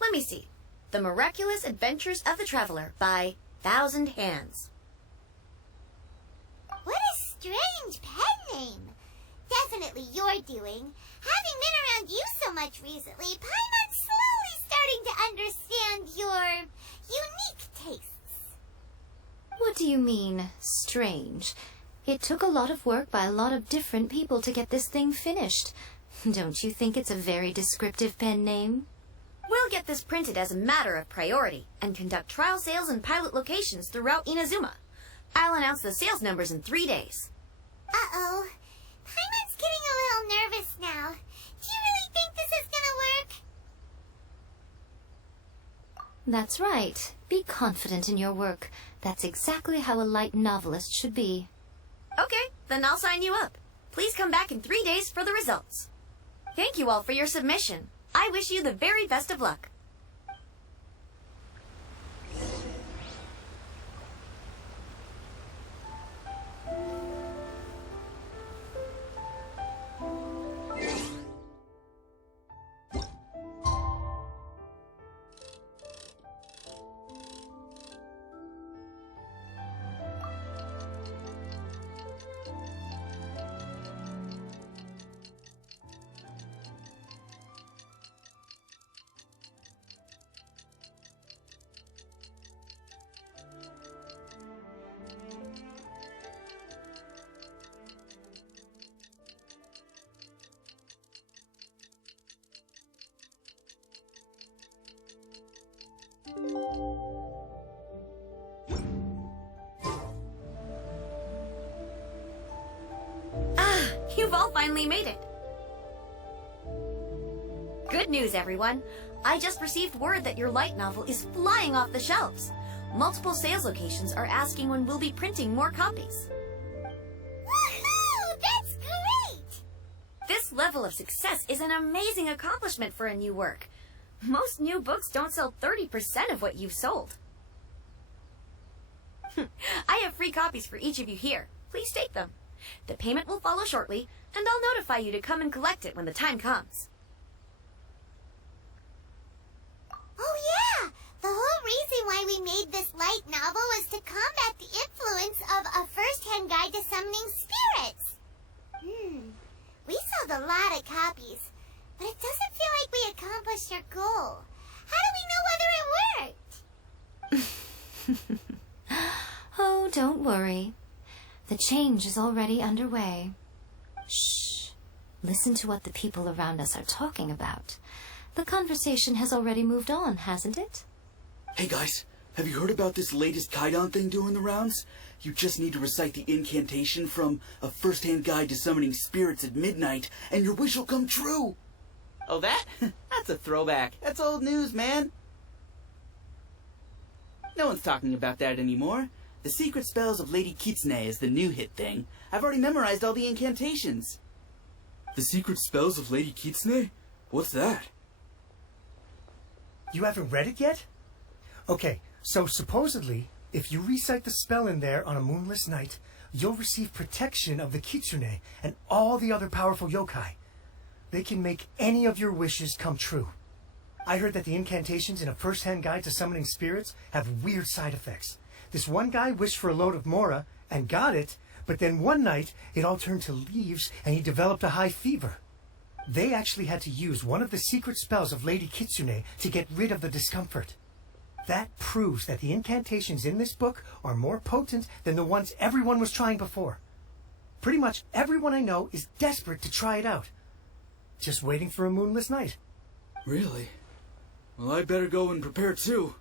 Let me see. The Miraculous Adventures of the Traveler by Thousand Hands. What a strange pen name. Definitely your doing. Having been around you so much recently, Paimon's slowly starting to understand your unique tastes. What do you mean, strange? It took a lot of work by a lot of different people to get this thing finished. Don't you think it's a very descriptive pen name? We'll get this printed as a matter of priority and conduct trial sales in pilot locations throughout Inazuma. I'll announce the sales numbers in 3 days. Uh-oh. Paimon's getting a little nervous now. Do you really think this is gonna work? That's right. Be confident in your work. That's exactly how a light novelist should be. Okay, then I'll sign you up. Please come back in 3 days for the results. Thank you all for your submission. I wish you the very best of luck. You've all finally made it. Good news, everyone. I just received word that your light novel is flying off the shelves. Multiple sales locations are asking when we'll be printing more copies. Woohoo! That's great! This level of success is an amazing accomplishment for a new work. Most new books don't sell 30% of what you've sold. I have free copies for each of you here. Please take them. The payment will follow shortly, and I'll notify you to come and collect it when the time comes. Oh yeah! The whole reason why we made this light novel was to combat the influence of a first-hand guide to summoning spirits. We sold a lot of copies, but it doesn't feel like we accomplished our goal. How do we know whether it worked? Oh, don't worry. The change is already underway. Shh. Listen to what the people around us are talking about. The conversation has already moved on, hasn't it? Hey guys, have you heard about this latest Kaidan thing doing the rounds? You just need to recite the incantation from A First-Hand Guide to Summoning Spirits at midnight, and your wish will come true! Oh, that? That's a throwback. That's old news, man. No one's talking about that anymore. The secret spells of Lady Kitsune is the new hit thing. I've already memorized all the incantations. The secret spells of Lady Kitsune? What's that? You haven't read it yet? Okay, so supposedly, if you recite the spell in there on a moonless night, you'll receive protection of the Kitsune and all the other powerful yokai. They can make any of your wishes come true. I heard that the incantations in A First-Hand Guide to Summoning Spirits have weird side effects. This one guy wished for a load of mora and got it, but then one night it all turned to leaves and he developed a high fever. They actually had to use one of the secret spells of Lady Kitsune to get rid of the discomfort. That proves that the incantations in this book are more potent than the ones everyone was trying before. Pretty much everyone I know is desperate to try it out. Just waiting for a moonless night. Really? Well, I better go and prepare too.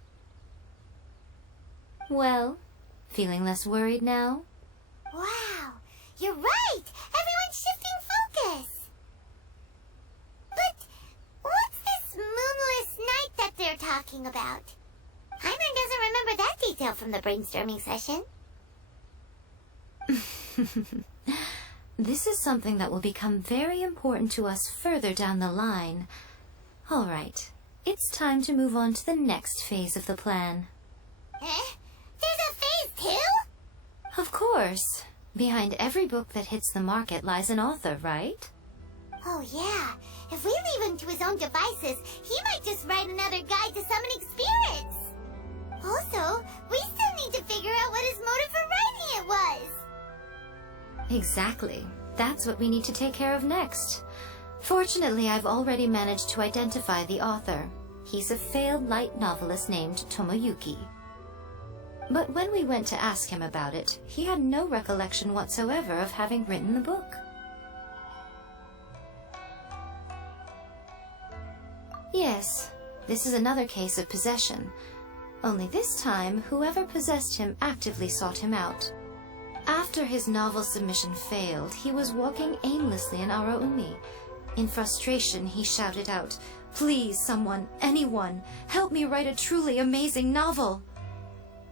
Well, feeling less worried now? Wow, you're right! Everyone's shifting focus! But what's this moonless night that they're talking about? Paimon doesn't remember that detail from the brainstorming session. This is something that will become very important to us further down the line. All right, it's time to move on to the next phase of the plan. There's a phase 2? Of course. Behind every book that hits the market lies an author, right? Oh yeah, if we leave him to his own devices, he might just write another guide to summoning spirits. Also, we still need to figure out what his motive for writing it was. Exactly. That's what we need to take care of next. Fortunately, I've already managed to identify the author. He's a failed light novelist named Tomoyuki. But when we went to ask him about it, he had no recollection whatsoever of having written the book. Yes, this is another case of possession. Only this time, whoever possessed him actively sought him out. After his novel submission failed, he was walking aimlessly in Araumi. In frustration, he shouted out, "Please, someone, anyone, help me write a truly amazing novel!"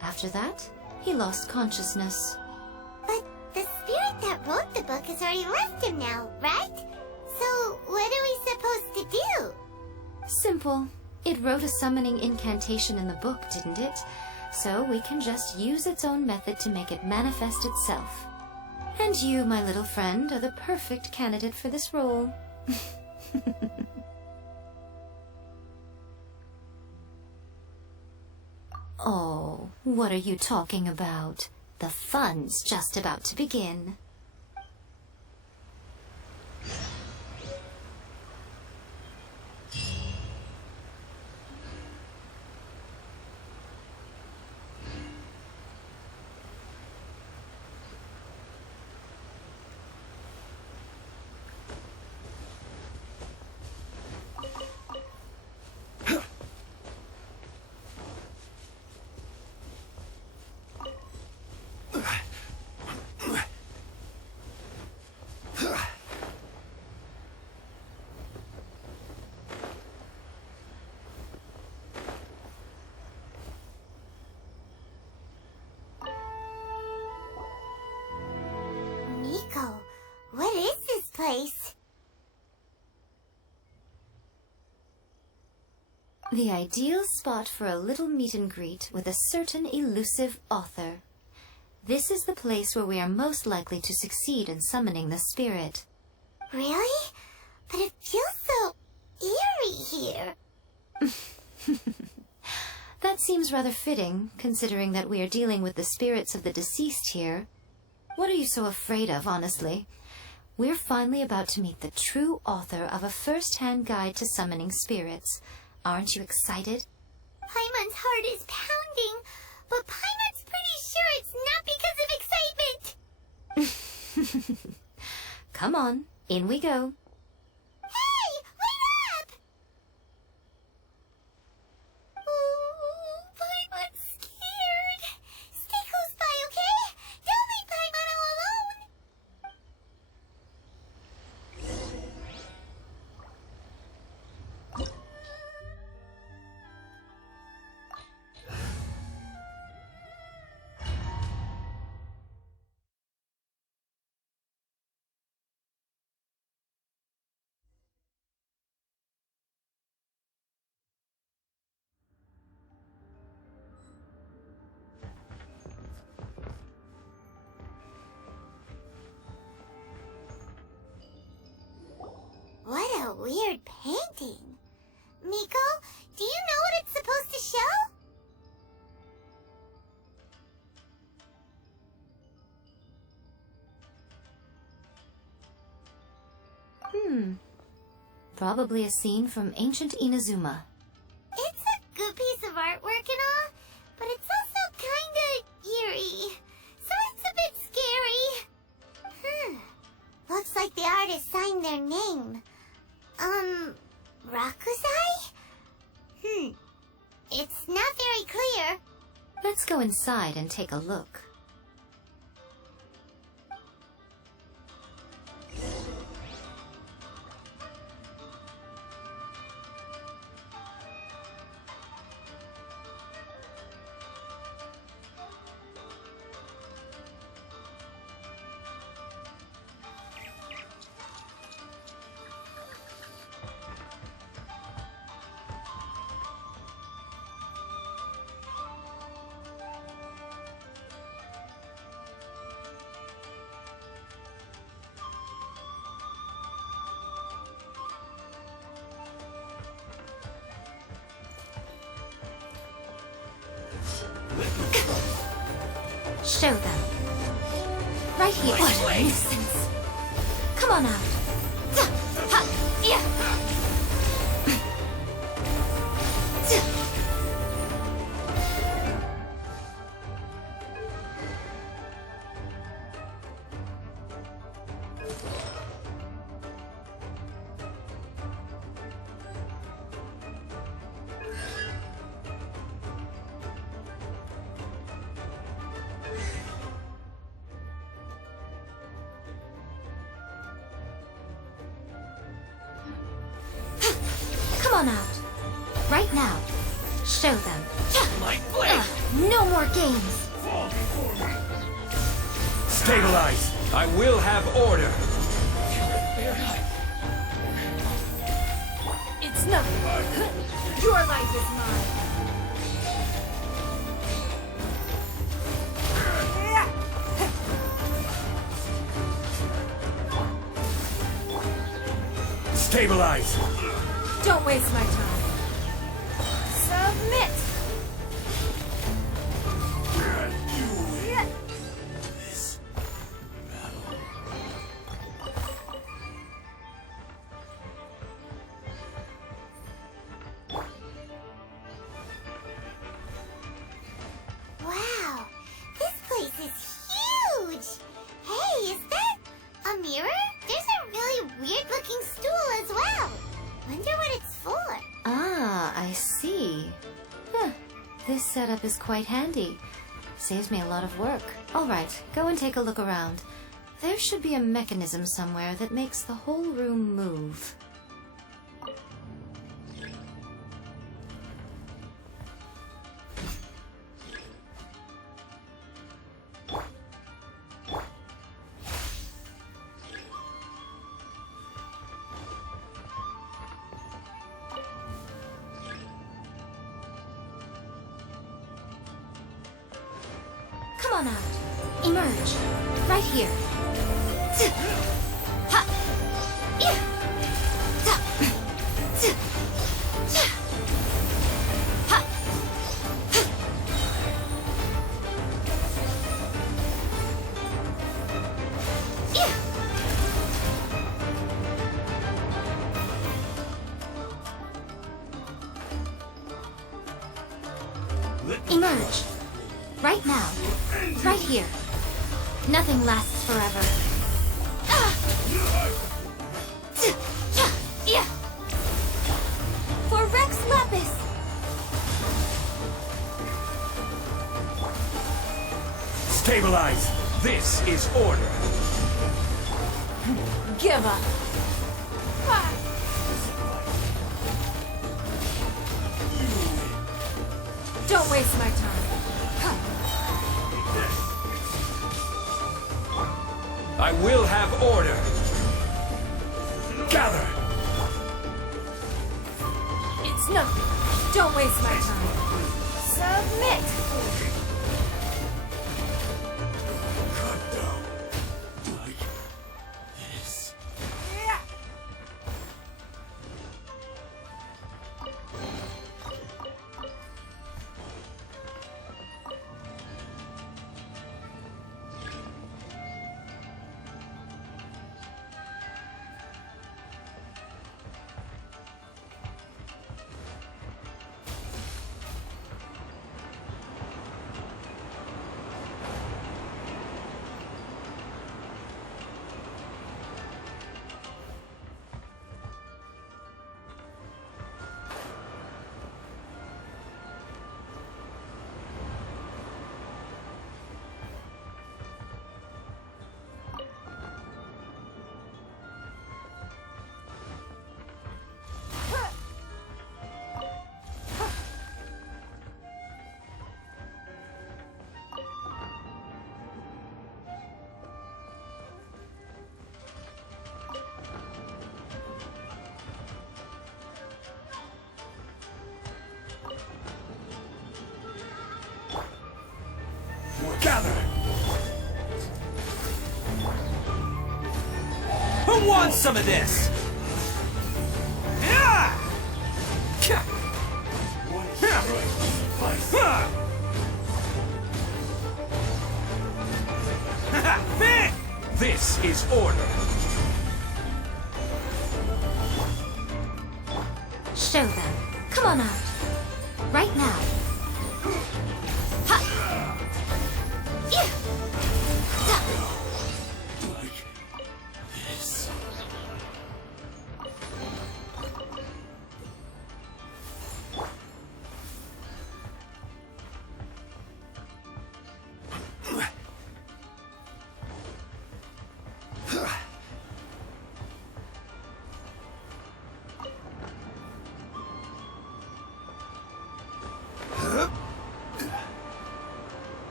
After that, he lost consciousness. But the spirit that wrote the book has already left him now, right? So what are we supposed to do? Simple. It wrote a summoning incantation in the book, didn't it? So we can just use its own method to make it manifest itself. And you, my little friend, are the perfect candidate for this role. Oh, what are you talking about? The fun's just about to begin. Miko, what is this place? The ideal spot for a little meet and greet with a certain elusive author. This is the place where we are most likely to succeed in summoning the spirit. Really? But it feels so eerie here. That seems rather fitting, considering that we are dealing with the spirits of the deceased here. What are you so afraid of, honestly? We're finally about to meet the true author of a first-hand guide to summoning spirits. Aren't you excited? Paimon's heart is pounding, but Paimon's pretty sure it's not because of excitement. Come on, in we go. Hey, wait up! Ooh, Paimon's scared. Stay close by, okay? Don't leave Paimon all alone. What a weird painting. Miko, do you know what it's supposed to show? Probably a scene from ancient Inazuma. It's a good piece of artwork and all, but it's also kinda eerie. So it's a bit scary. Looks like the artist signed their name. Rakusai? It's not very clear. Let's go inside and take a look. Show them. Right here. What a nuisance. Come on out. Come on out. Right now. Show them. My blade! No more games. Stabilize! I will have order! It's nothing. Your life is mine. Stabilize! Don't waste my time. Submit! Wow, this place is huge. Hey, is that a mirror? There's a really weird-looking stool as well. Wonder what it's for. Ah, I see. Huh. This setup is quite handy. Saves me a lot of work. Alright, go and take a look around. There should be a mechanism somewhere that makes the whole room move. on out. Emerge. Right here. Ha! Yeah! Ta! Ha! Yeah! Emerge. Right now. Right here. Nothing lasts forever. Yeah. For Rex Lapis! Stabilize! This is order! Give up. Don't waste my time. I will have order! Gather! It's nothing. Don't waste my time. Submit! Cut down. Like this. Gather! Who wants some of this? Yeah! This is order! Show them. Come on out. Right now. Ha! Yeah! Ta! Like this.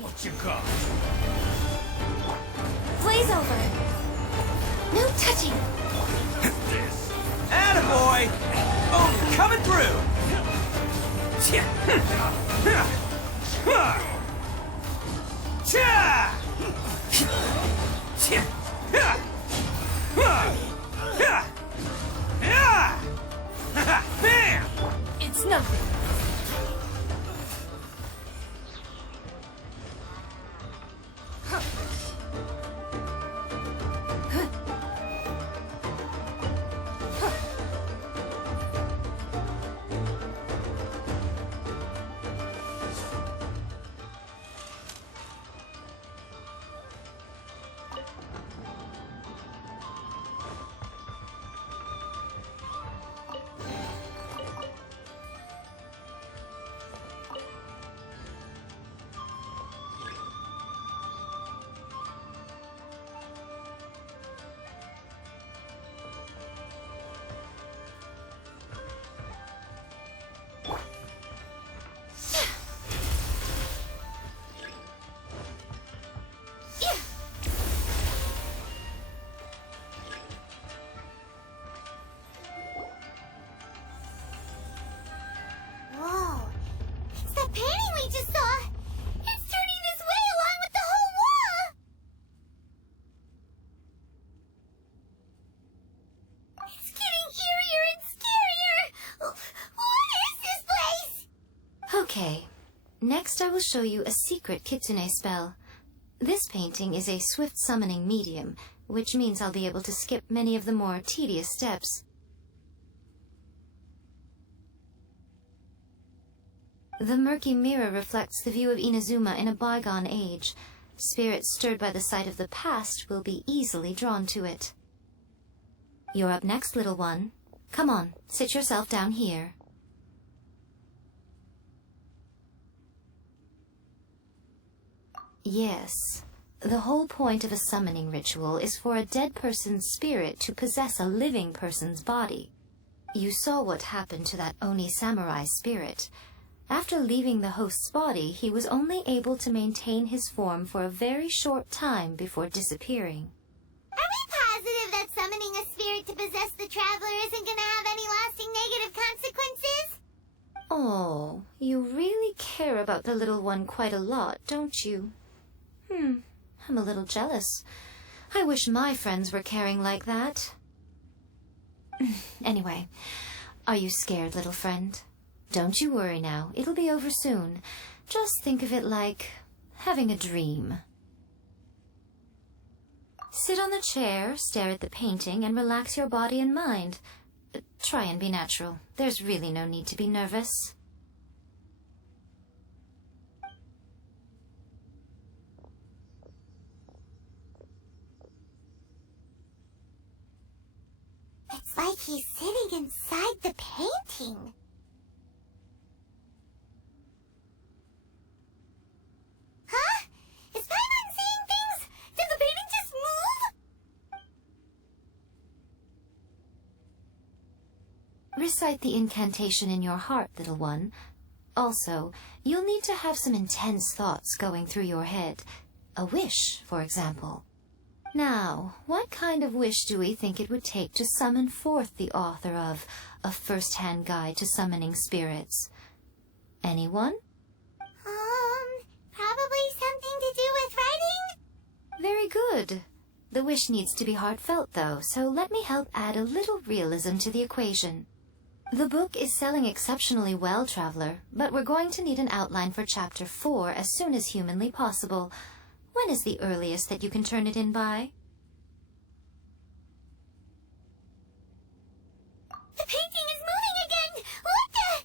What you got? Blaze over. No touching. Attaboy! Oh, coming through! Bam! It's nothing. Okay. Next I will show you a secret kitsune spell. This painting is a swift summoning medium, which means I'll be able to skip many of the more tedious steps. The murky mirror reflects the view of Inazuma in a bygone age. Spirits stirred by the sight of the past will be easily drawn to it. You're up next, little one. Come on, sit yourself down here. Yes. The whole point of a summoning ritual is for a dead person's spirit to possess a living person's body. You saw what happened to that Oni samurai spirit. After leaving the host's body, he was only able to maintain his form for a very short time before disappearing. Are we positive that summoning a spirit to possess the traveler isn't gonna have any lasting negative consequences? Oh, you really care about the little one quite a lot, don't you? I'm a little jealous. I wish my friends were caring like that. Anyway, are you scared, little friend? Don't you worry now, it'll be over soon. Just think of it like having a dream. Sit on the chair, stare at the painting, and relax your body and mind. Try and be natural. There's really no need to be nervous. It's like he's sitting inside the painting. Huh? Is Paimon seeing things? Did the painting just move? Recite the incantation in your heart, little one. Also, you'll need to have some intense thoughts going through your head. A wish, for example. Now, what kind of wish do we think it would take to summon forth the author of A First-Hand Guide to Summoning Spirits? Anyone? Probably something to do with writing? Very good. The wish needs to be heartfelt, though, so let me help add a little realism to the equation. The book is selling exceptionally well, Traveler, but we're going to need an outline for Chapter 4 as soon as humanly possible. When is the earliest that you can turn it in by? The painting is moving again! What the...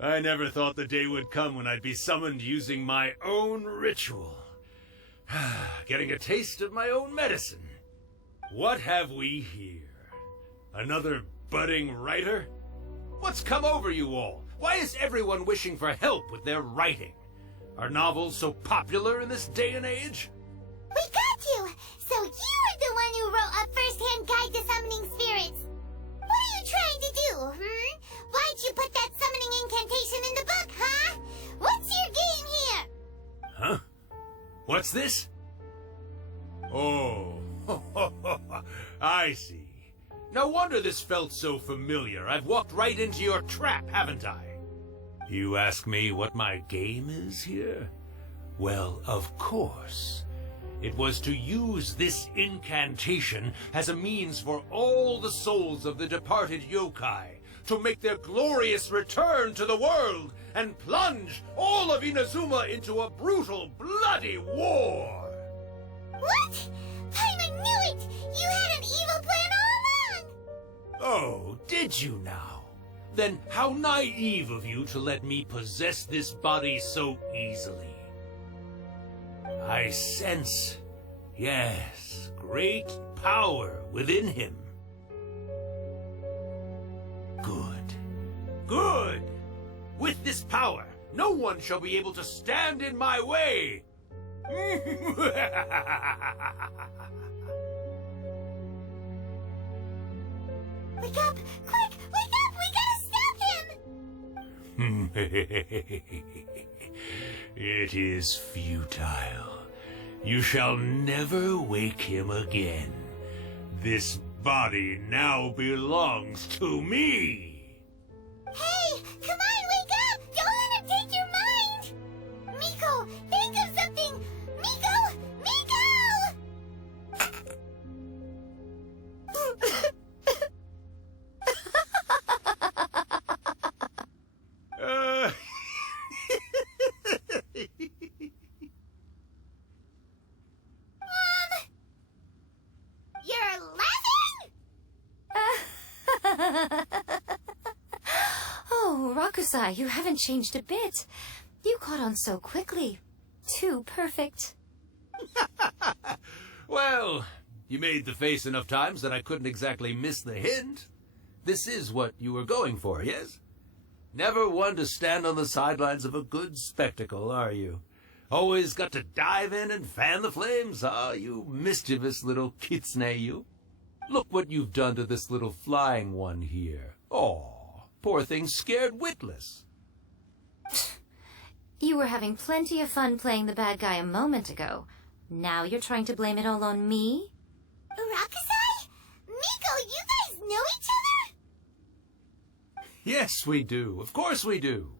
I never thought the day would come when I'd be summoned using my own ritual. Getting a taste of my own medicine. What have we here? Another budding writer? What's come over you all? Why is everyone wishing for help with their writing? Are novels so popular in this day and age? We got you! So you were the one who wrote A First-Hand Guide to Summoning Spirits. What are you trying to do, Why'd you put that summoning incantation in the book, huh? What's your game here? Huh? What's this? Oh, I see. No wonder this felt so familiar. I've walked right into your trap, haven't I? You ask me what my game is here? Well, of course. It was to use this incantation as a means for all the souls of the departed yokai to make their glorious return to the world and plunge all of Inazuma into a brutal, bloody war. What? Paimon knew it! You had an evil plan all along! Oh, did you now? Then how naive of you to let me possess this body so easily. I sense, yes, great power within him. Good. Good! With this power, no one shall be able to stand in my way! Wake up! Quick! Wake up! We gotta stop him! It is futile. You shall never wake him again. This body now belongs to me! Hey, come on, wake up! Don't let him take your mind! Miko, think of something! Miko! Miko! Mom! You're laughing? Oh, Rakusai, you haven't changed a bit. You caught on so quickly. Too perfect. Well, you made the face enough times that I couldn't exactly miss the hint. This is what you were going for, yes? Never one to stand on the sidelines of a good spectacle, are you? Always got to dive in and fan the flames, ah, you mischievous little kitsune, you. Look what you've done to this little flying one here. Oh, poor thing scared witless. You were having plenty of fun playing the bad guy a moment ago. Now you're trying to blame it all on me? Rakusai? Miko, you guys know each other? Yes, we do. Of course we do.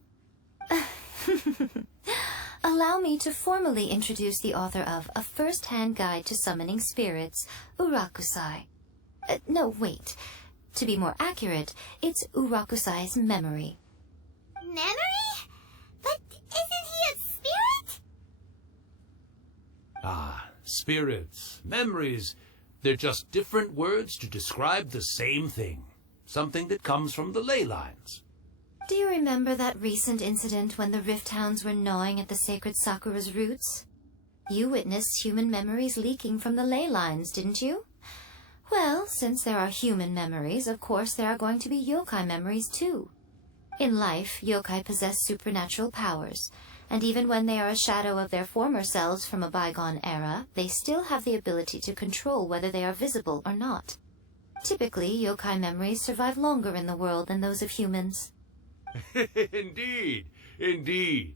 Allow me to formally introduce the author of A First-Hand Guide to Summoning Spirits, Urakusai. No, wait. To be more accurate, it's Urakusai's memory. Memory? But isn't he a spirit? Ah, spirits, memories. They're just different words to describe the same thing. Something that comes from the ley lines. Do you remember that recent incident when the Rift Hounds were gnawing at the sacred Sakura's roots? You witnessed human memories leaking from the ley lines, didn't you? Well, since there are human memories, of course there are going to be yokai memories too. In life, yokai possess supernatural powers, and even when they are a shadow of their former selves from a bygone era, they still have the ability to control whether they are visible or not. Typically, yokai memories survive longer in the world than those of humans. Indeed, indeed.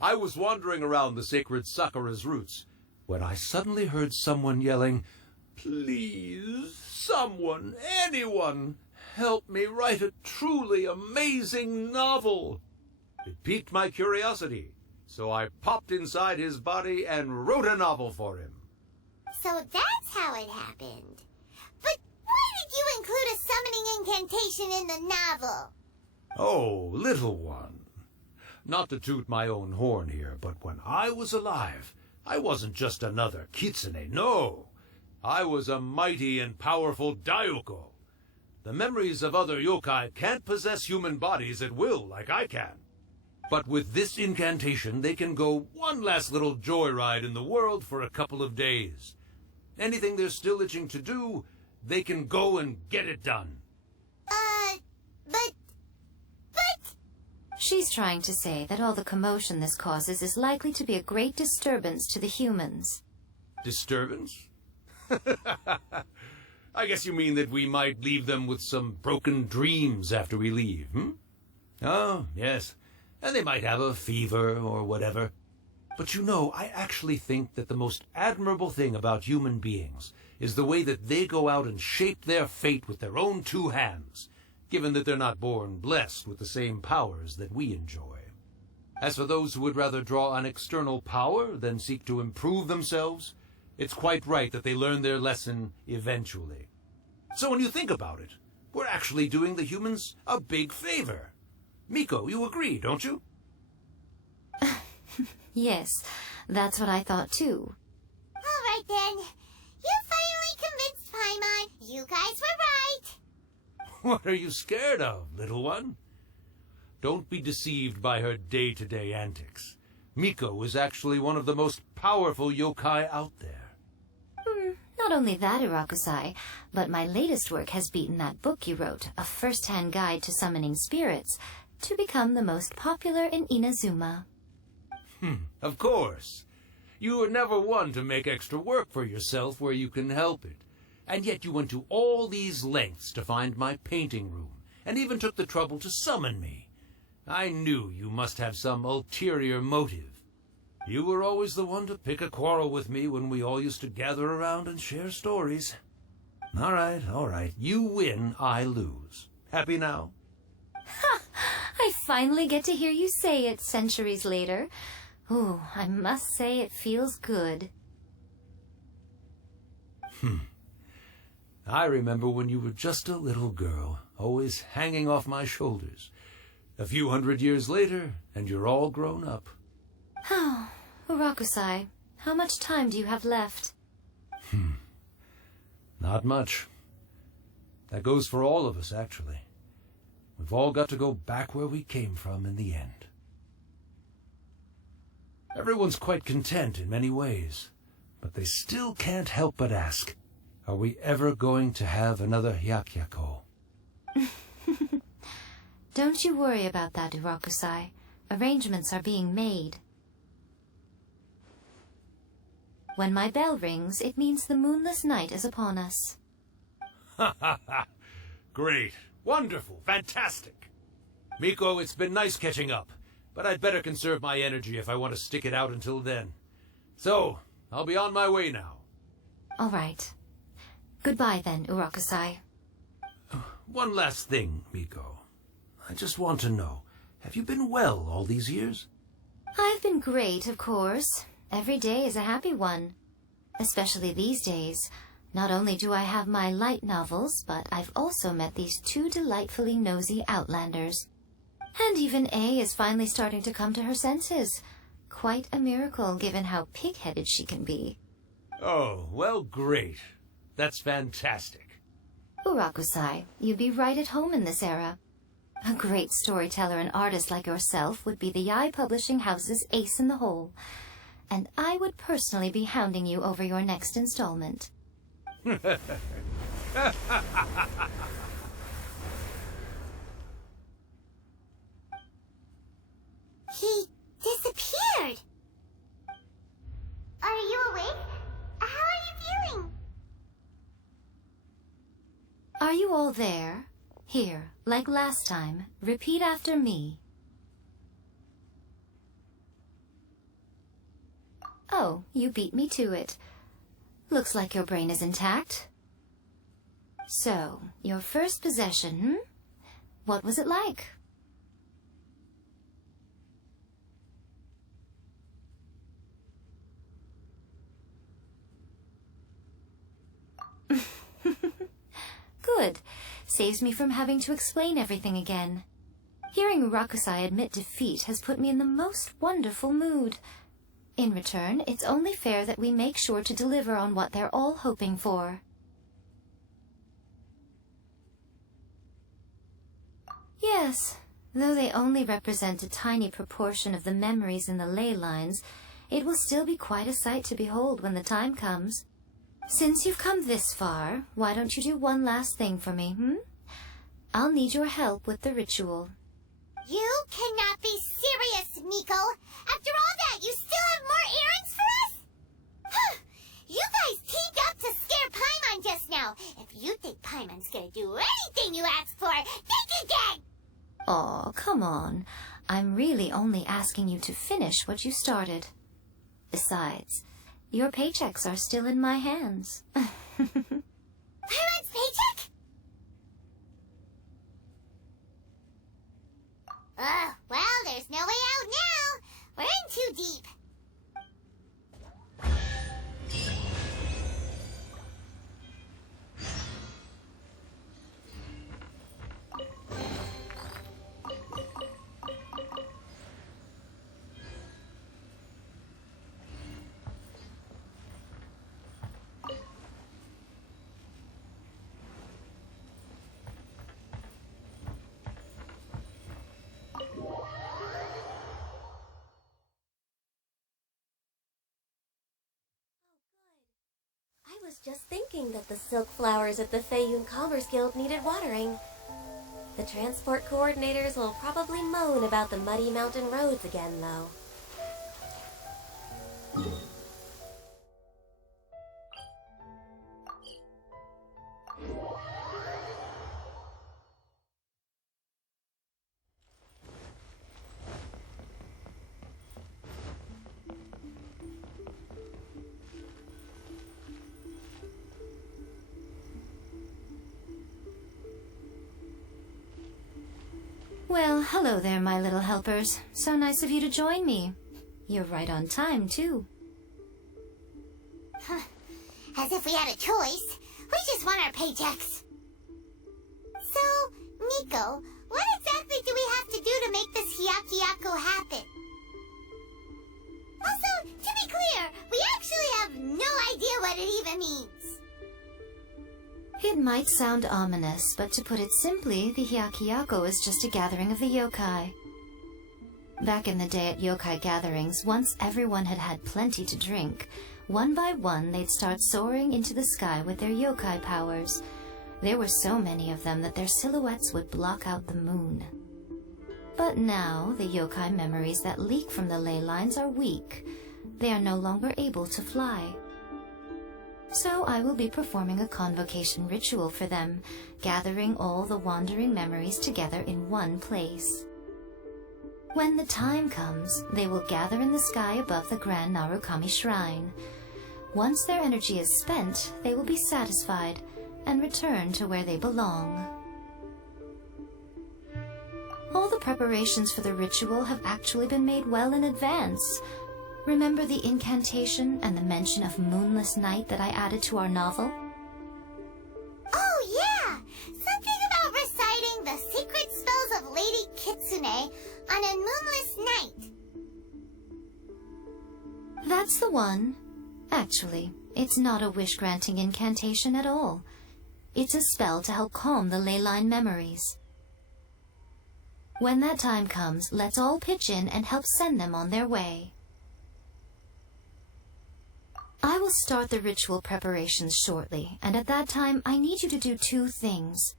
I was wandering around the sacred Sakura's roots when I suddenly heard someone yelling, "Please, someone, anyone, help me write a truly amazing novel." It piqued my curiosity, so I popped inside his body and wrote a novel for him. So that's how it happened. But why did you include a summoning incantation in the novel? Oh, little one. Not to toot my own horn here, but when I was alive, I wasn't just another kitsune, no. I was a mighty and powerful Daiuko. The memories of other yokai can't possess human bodies at will like I can. But with this incantation, they can go one last little joyride in the world for a couple of days. Anything they're still itching to do, they can go and get it done. But... She's trying to say that all the commotion this causes is likely to be a great disturbance to the humans. Disturbance? I guess you mean that we might leave them with some broken dreams after we leave, hmm? Oh, yes. And they might have a fever or whatever. But you know, I actually think that the most admirable thing about human beings is the way that they go out and shape their fate with their own two hands, given that they're not born blessed with the same powers that we enjoy. As for those who would rather draw on external power than seek to improve themselves, it's quite right that they learn their lesson eventually. So when you think about it, we're actually doing the humans a big favor. Miko, you agree, don't you? Yes, that's what I thought too. All right then. You finally convinced Paimon. You guys were right. What are you scared of, little one? Don't be deceived by her day-to-day antics. Miko is actually one of the most powerful yokai out there. Not only that, Urakusai, but my latest work has beaten that book you wrote, A First-Hand Guide to Summoning Spirits, to become the most popular in Inazuma. Of course. You were never one to make extra work for yourself where you can help it. And yet you went to all these lengths to find my painting room, and even took the trouble to summon me. I knew you must have some ulterior motive. You were always the one to pick a quarrel with me when we all used to gather around and share stories. All right. You win, I lose. Happy now? Ha! I finally get to hear you say it centuries later. Ooh, I must say it feels good. I remember when you were just a little girl, always hanging off my shoulders. A few 100 years later, and you're all grown up. Oh, Urakusai, how much time do you have left? Not much. That goes for all of us, actually. We've all got to go back where we came from in the end. Everyone's quite content in many ways, but they still can't help but ask, are we ever going to have another Hyakyako? Don't you worry about that, Urakusai. Arrangements are being made. When my bell rings, it means the moonless night is upon us. Ha ha ha! Great! Wonderful! Fantastic! Miko, it's been nice catching up, but I'd better conserve my energy if I want to stick it out until then. So, I'll be on my way now. All right. Goodbye then, Urakusai. One last thing, Miko. I just want to know, have you been well all these years? I've been great, of course. Every day is a happy one. Especially these days. Not only do I have my light novels, but I've also met these two delightfully nosy outlanders. And even A is finally starting to come to her senses. Quite a miracle, given how pig-headed she can be. Oh, well, great. That's fantastic. Urakusai, you'd be right at home in this era. A great storyteller and artist like yourself would be the Yae Publishing House's ace in the hole. And I would personally be hounding you over your next installment. He disappeared. Are you awake? How are you feeling? Are you all there? Here, like last time, repeat after me. Oh, you beat me to it. Looks like your brain is intact. So, your first possession, What was it like? Good. Saves me from having to explain everything again. Hearing Rakusai admit defeat has put me in the most wonderful mood. In return, it's only fair that we make sure to deliver on what they're all hoping for. Yes, though they only represent a tiny proportion of the memories in the ley lines, it will still be quite a sight to behold when the time comes. Since you've come this far, why don't you do one last thing for me, I'll need your help with the ritual. You cannot be serious, Miko! After all that, you still have more errands for us? You guys teamed up to scare Paimon just now. If you think Paimon's gonna do anything you ask for, think again! Aw, come on. I'm really only asking you to finish what you started. Besides, your paychecks are still in my hands. Paimon's paycheck? Well, there's no way out now. We're in too deep. I was just thinking that the silk flowers at the Feiyun Commerce Guild needed watering. The transport coordinators will probably moan about the muddy mountain roads again, though. Well, hello there, my little helpers. So nice of you to join me. You're right on time, too. As if we had a choice. We just want our paychecks. So, Miko, what exactly do we have to do to make this Hyakyako happen? Also, to be clear, we actually have no idea what it even means. It might sound ominous, but to put it simply, the Hyakyako is just a gathering of the yokai. Back in the day at yokai gatherings, once everyone had had plenty to drink, one by one they'd start soaring into the sky with their yokai powers. There were so many of them that their silhouettes would block out the moon. But now, the yokai memories that leak from the ley lines are weak. They are no longer able to fly. So I will be performing a convocation ritual for them, gathering all the wandering memories together in one place. When the time comes, they will gather in the sky above the Grand Narukami Shrine. Once their energy is spent, they will be satisfied and return to where they belong. All the preparations for the ritual have actually been made well in advance. Remember the incantation and the mention of moonless night that I added to our novel? Oh yeah! Something about reciting the secret spells of Lady Kitsune on a moonless night. That's the one. Actually, it's not a wish-granting incantation at all. It's a spell to help calm the ley line memories. When that time comes, let's all pitch in and help send them on their way. I will start the ritual preparations shortly, and at that time I need you to do two things.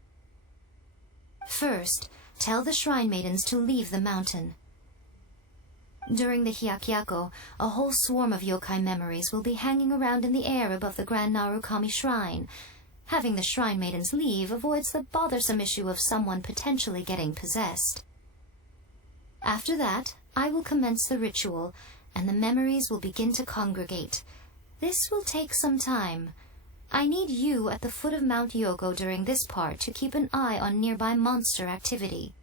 First, tell the Shrine Maidens to leave the mountain. During the Hyakyako, a whole swarm of yokai memories will be hanging around in the air above the Grand Narukami Shrine. Having the Shrine Maidens leave avoids the bothersome issue of someone potentially getting possessed. After that, I will commence the ritual, and the memories will begin to congregate. This will take some time. I need you at the foot of Mount Yogo during this part to keep an eye on nearby monster activity.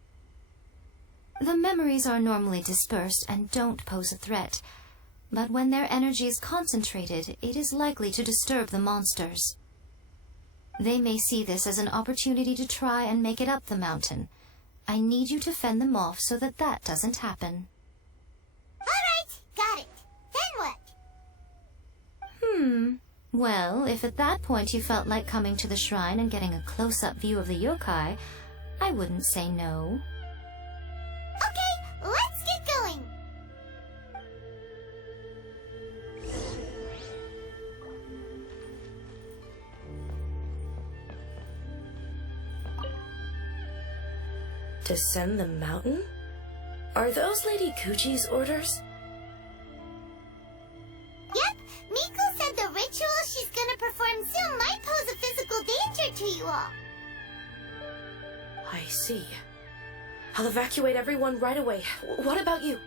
The memories are normally dispersed and don't pose a threat, but when their energy is concentrated, it is likely to disturb the monsters. They may see this as an opportunity to try and make it up the mountain. I need you to fend them off so that that doesn't happen. Alright, got it. Then what? Well, if at that point you felt like coming to the shrine and getting a close-up view of the yokai, I wouldn't say no. Okay, let's get going! Descend the mountain? Are those Lady Kuji's orders? Yep, Miko said the ritual she's gonna perform soon might pose a physical danger to you all. I see. I'll evacuate everyone right away. What about you?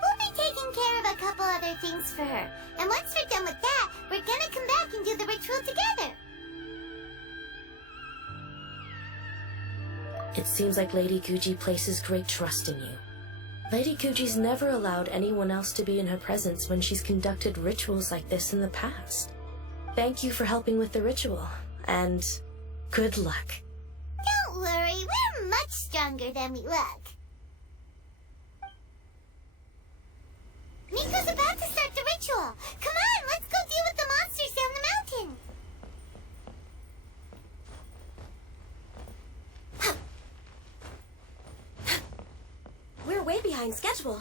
We'll be taking care of a couple other things for her. And once we're done with that, we're gonna come back and do the ritual together. It seems like Lady Kuji places great trust in you. Lady Kuji's never allowed anyone else to be in her presence when she's conducted rituals like this in the past. Thank you for helping with the ritual, and good luck. Don't worry, we're much stronger than we look. Miko's about to start the ritual. Come on, let's go deal with the monsters down the mountain. We're way behind schedule.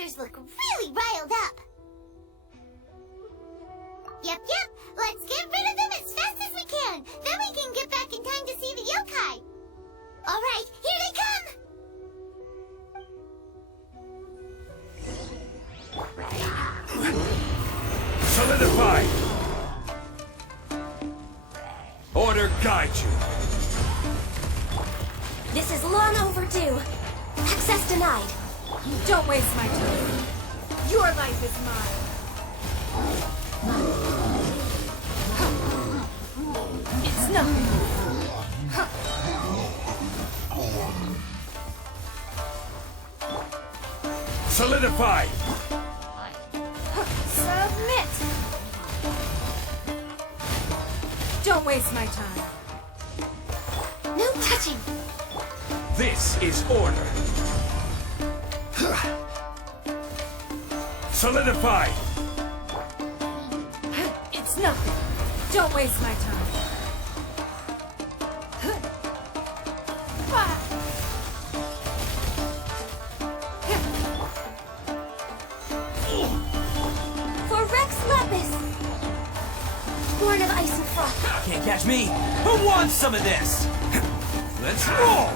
monsters look really riled up. Yep. Let's get rid of them as fast as we can. Then we can get back in time to see the yokai. Alright, here they come! Solidify! Order guide you. This is long overdue. Access denied. Don't waste my time. Your life is mine. It's nothing. Solidify! Submit! Don't waste my time. No touching! This is order. Solidify! It's nothing. Don't waste my time. For Rex Lepus! Born of ice and frost. Can't catch me. Who wants some of this? Let's roll!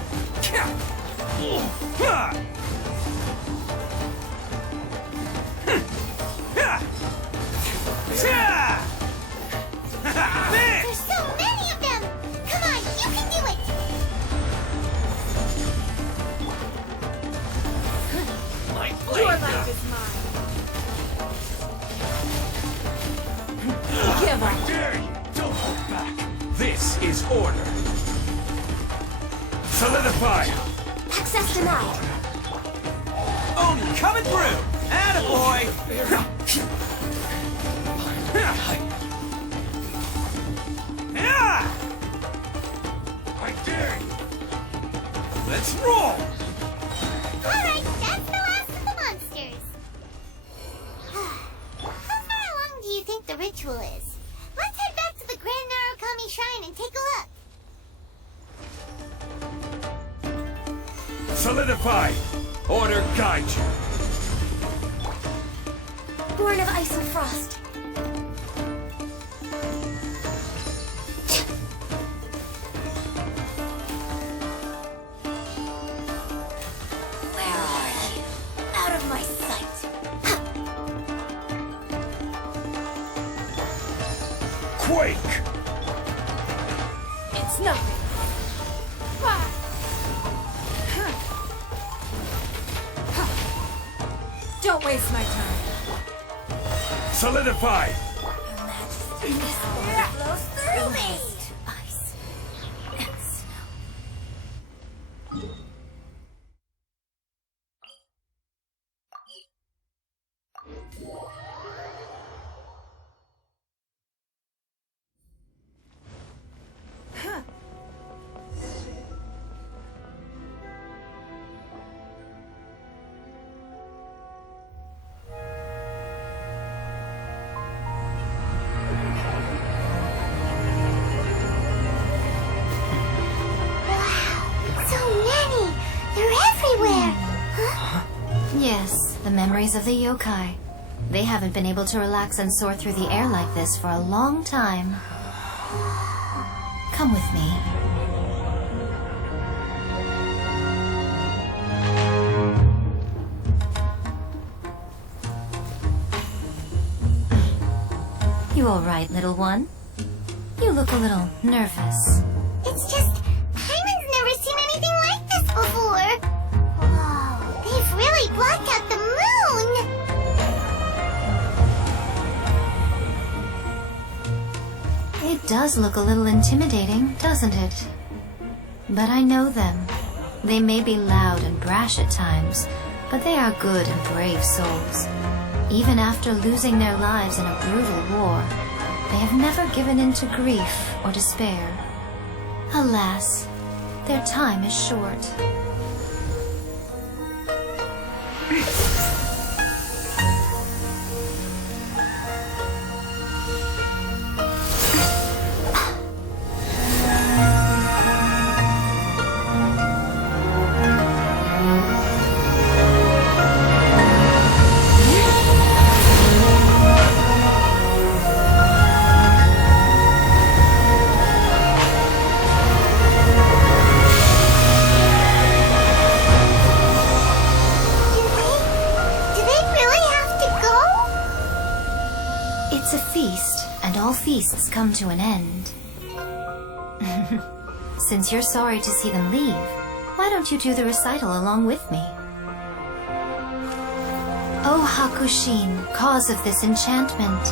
There's so many of them! Come on, you can do it! Your life is mine. Give up. Dare you! Don't hold back! This is order. Solidify! Access denied. Oni coming through! Attaboy! I dare you! Let's roll! Alright, that's the last of the monsters. How far along do you think the ritual is? Let's head back to the Grand Narukami Shrine and take a look. Solidify! Order guide you. Born of ice and frost. Where are you? Out of my sight. Quake! It's nothing. Don't waste my time. Solidify! Your Majesty, this water flows through me! Ice and snow. Yes, the memories of the yokai. They haven't been able to relax and soar through the air like this for a long time. Come with me. You all right, little one? You look a little nervous. It's just, Paimon's never seen anything like this before. Whoa, they've really blocked out the moon! It does look a little intimidating, doesn't it? But I know them. They may be loud and brash at times, but they are good and brave souls. Even after losing their lives in a brutal war, they have never given in to grief or despair. Alas, their time is short. feasts come to an end. Since you're sorry to see them leave, why don't you do the recital along with me? O Hakushin, cause of this enchantment,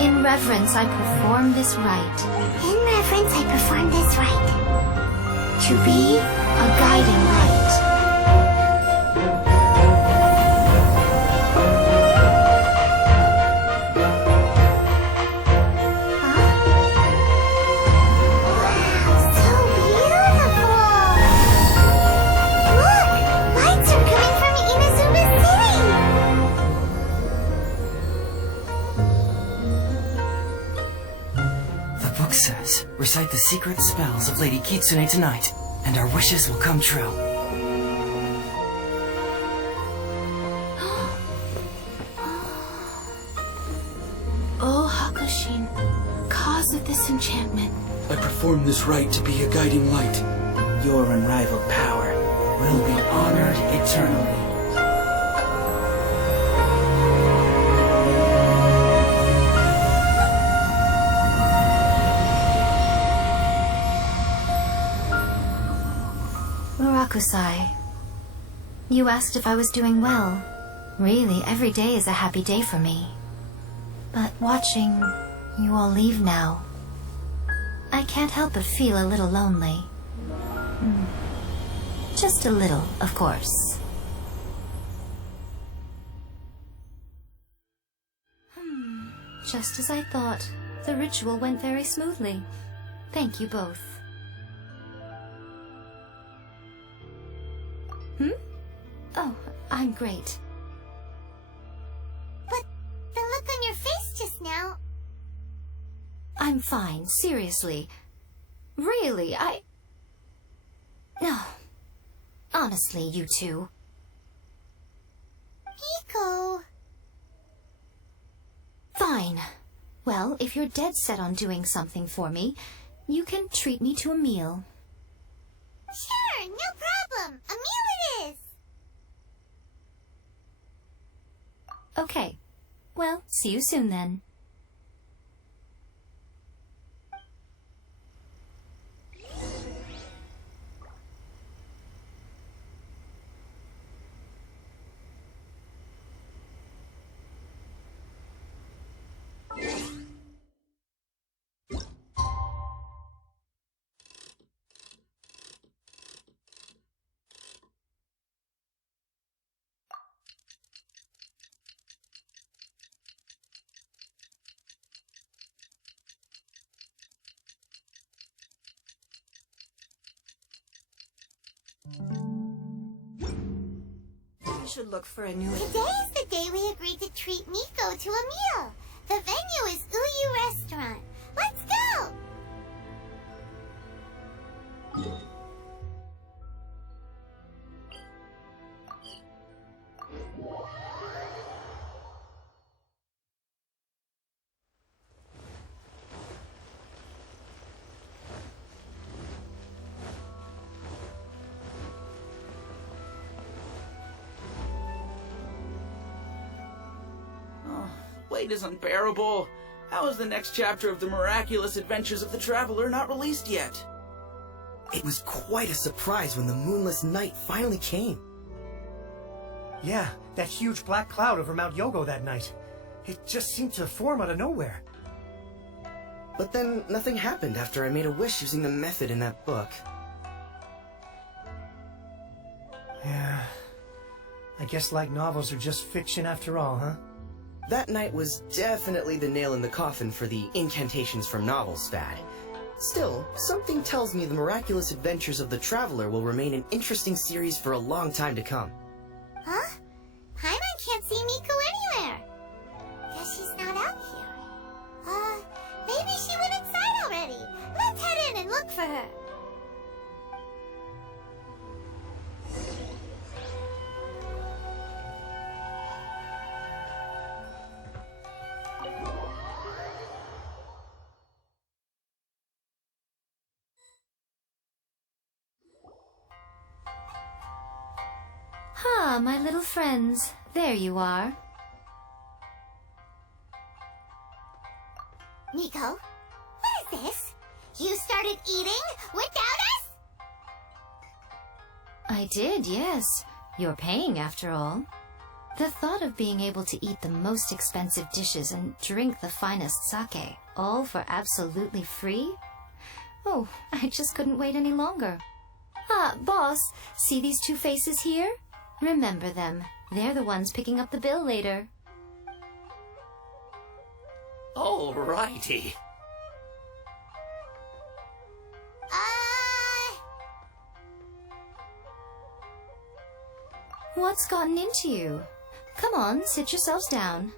in reverence I perform this rite. In reverence I perform this rite. To be a guiding light. Says, recite the secret spells of Lady Kitsune tonight, and our wishes will come true. O Hakushin, cause of this enchantment. I perform this rite to be a guiding light. Your unrivaled power will be honored eternally. Murakusai, you asked if I was doing well. Really, every day is a happy day for me. But watching you all leave now, I can't help but feel a little lonely. Just a little, of course. Just as I thought, the ritual went very smoothly. Thank you both. Oh, I'm great. But the look on your face just now... I'm fine, seriously. Really, No. Honestly, you two. Miko... Fine. Well, if you're dead set on doing something for me, you can treat me to a meal. Sure, no problem. A meal it is. Okay. Well, see you soon then. You should look for a new... Today is the day we agreed to treat Miko to a meal. The venue is Uyu Restaurant. Let's go! Wait is unbearable. How is the next chapter of the miraculous adventures of the Traveler not released yet? It was quite a surprise when the moonless night finally came. Yeah, that huge black cloud over Mount Yogo that night. It just seemed to form out of nowhere. But then nothing happened after I made a wish using the method in that book. Yeah. I guess light novels are just fiction after all, huh? That night was definitely the nail in the coffin for the incantations from novels fad. Still, something tells me the miraculous adventures of the Traveler will remain an interesting series for a long time to come. Huh? Paimon can't see Miko anywhere. Guess she's not out here. Maybe she went inside already. Let's head in and look for her. Ah, my little friends. There you are. Miko, You started eating without us? I did, yes. You're paying, after all. The thought of being able to eat the most expensive dishes and drink the finest sake, all for absolutely free? Oh, I just couldn't wait any longer. Ah, boss, see these two faces here? Remember them. They're the ones picking up the bill later. Alrighty. What's gotten into you? Come on, sit yourselves down.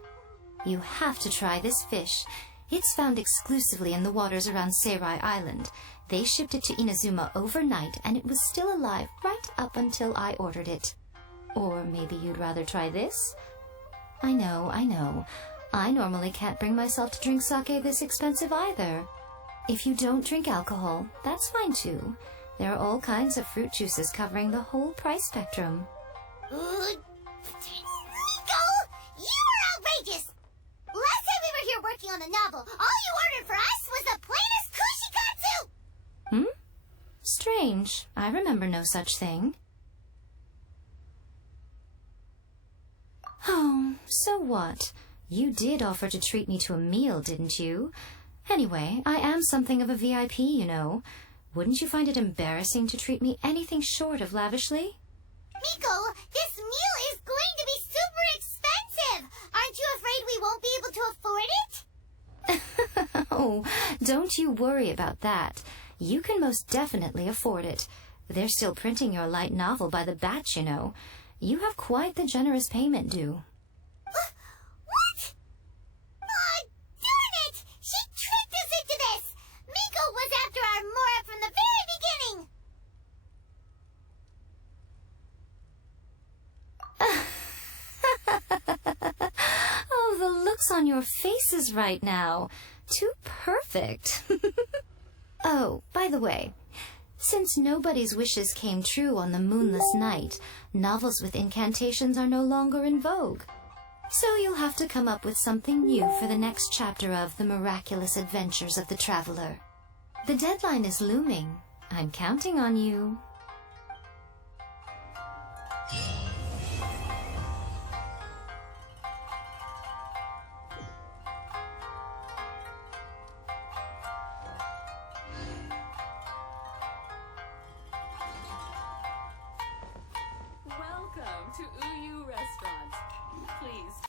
You have to try this fish. It's found exclusively in the waters around Seirai Island. They shipped it to Inazuma overnight, and it was still alive right up until I ordered it. Or maybe you'd rather try this? I know. I normally can't bring myself to drink sake this expensive either. If you don't drink alcohol, that's fine too. There are all kinds of fruit juices covering the whole price spectrum. Miko! You are outrageous! Last time we were here working on the novel, all you ordered for us was the plainest kushikatsu! Strange. I remember no such thing. Oh, so what? You did offer to treat me to a meal, didn't you? Anyway, I am something of a VIP, you know. Wouldn't you find it embarrassing to treat me anything short of lavishly? Miko, this meal is going to be super expensive! Aren't you afraid we won't be able to afford it? Oh, don't you worry about that. You can most definitely afford it. They're still printing your light novel by the batch, you know. You have quite the generous payment due. What? Aw, darn it! She tricked us into this! Miko was after our Mora from the very beginning! Oh, the looks on your faces right now. Too perfect. Oh, by the way, since nobody's wishes came true on the moonless night, novels with incantations are no longer in vogue. So you'll have to come up with something new for the next chapter of The Miraculous Adventures of the Traveler. The deadline is looming. I'm counting on you. Welcome to Uyu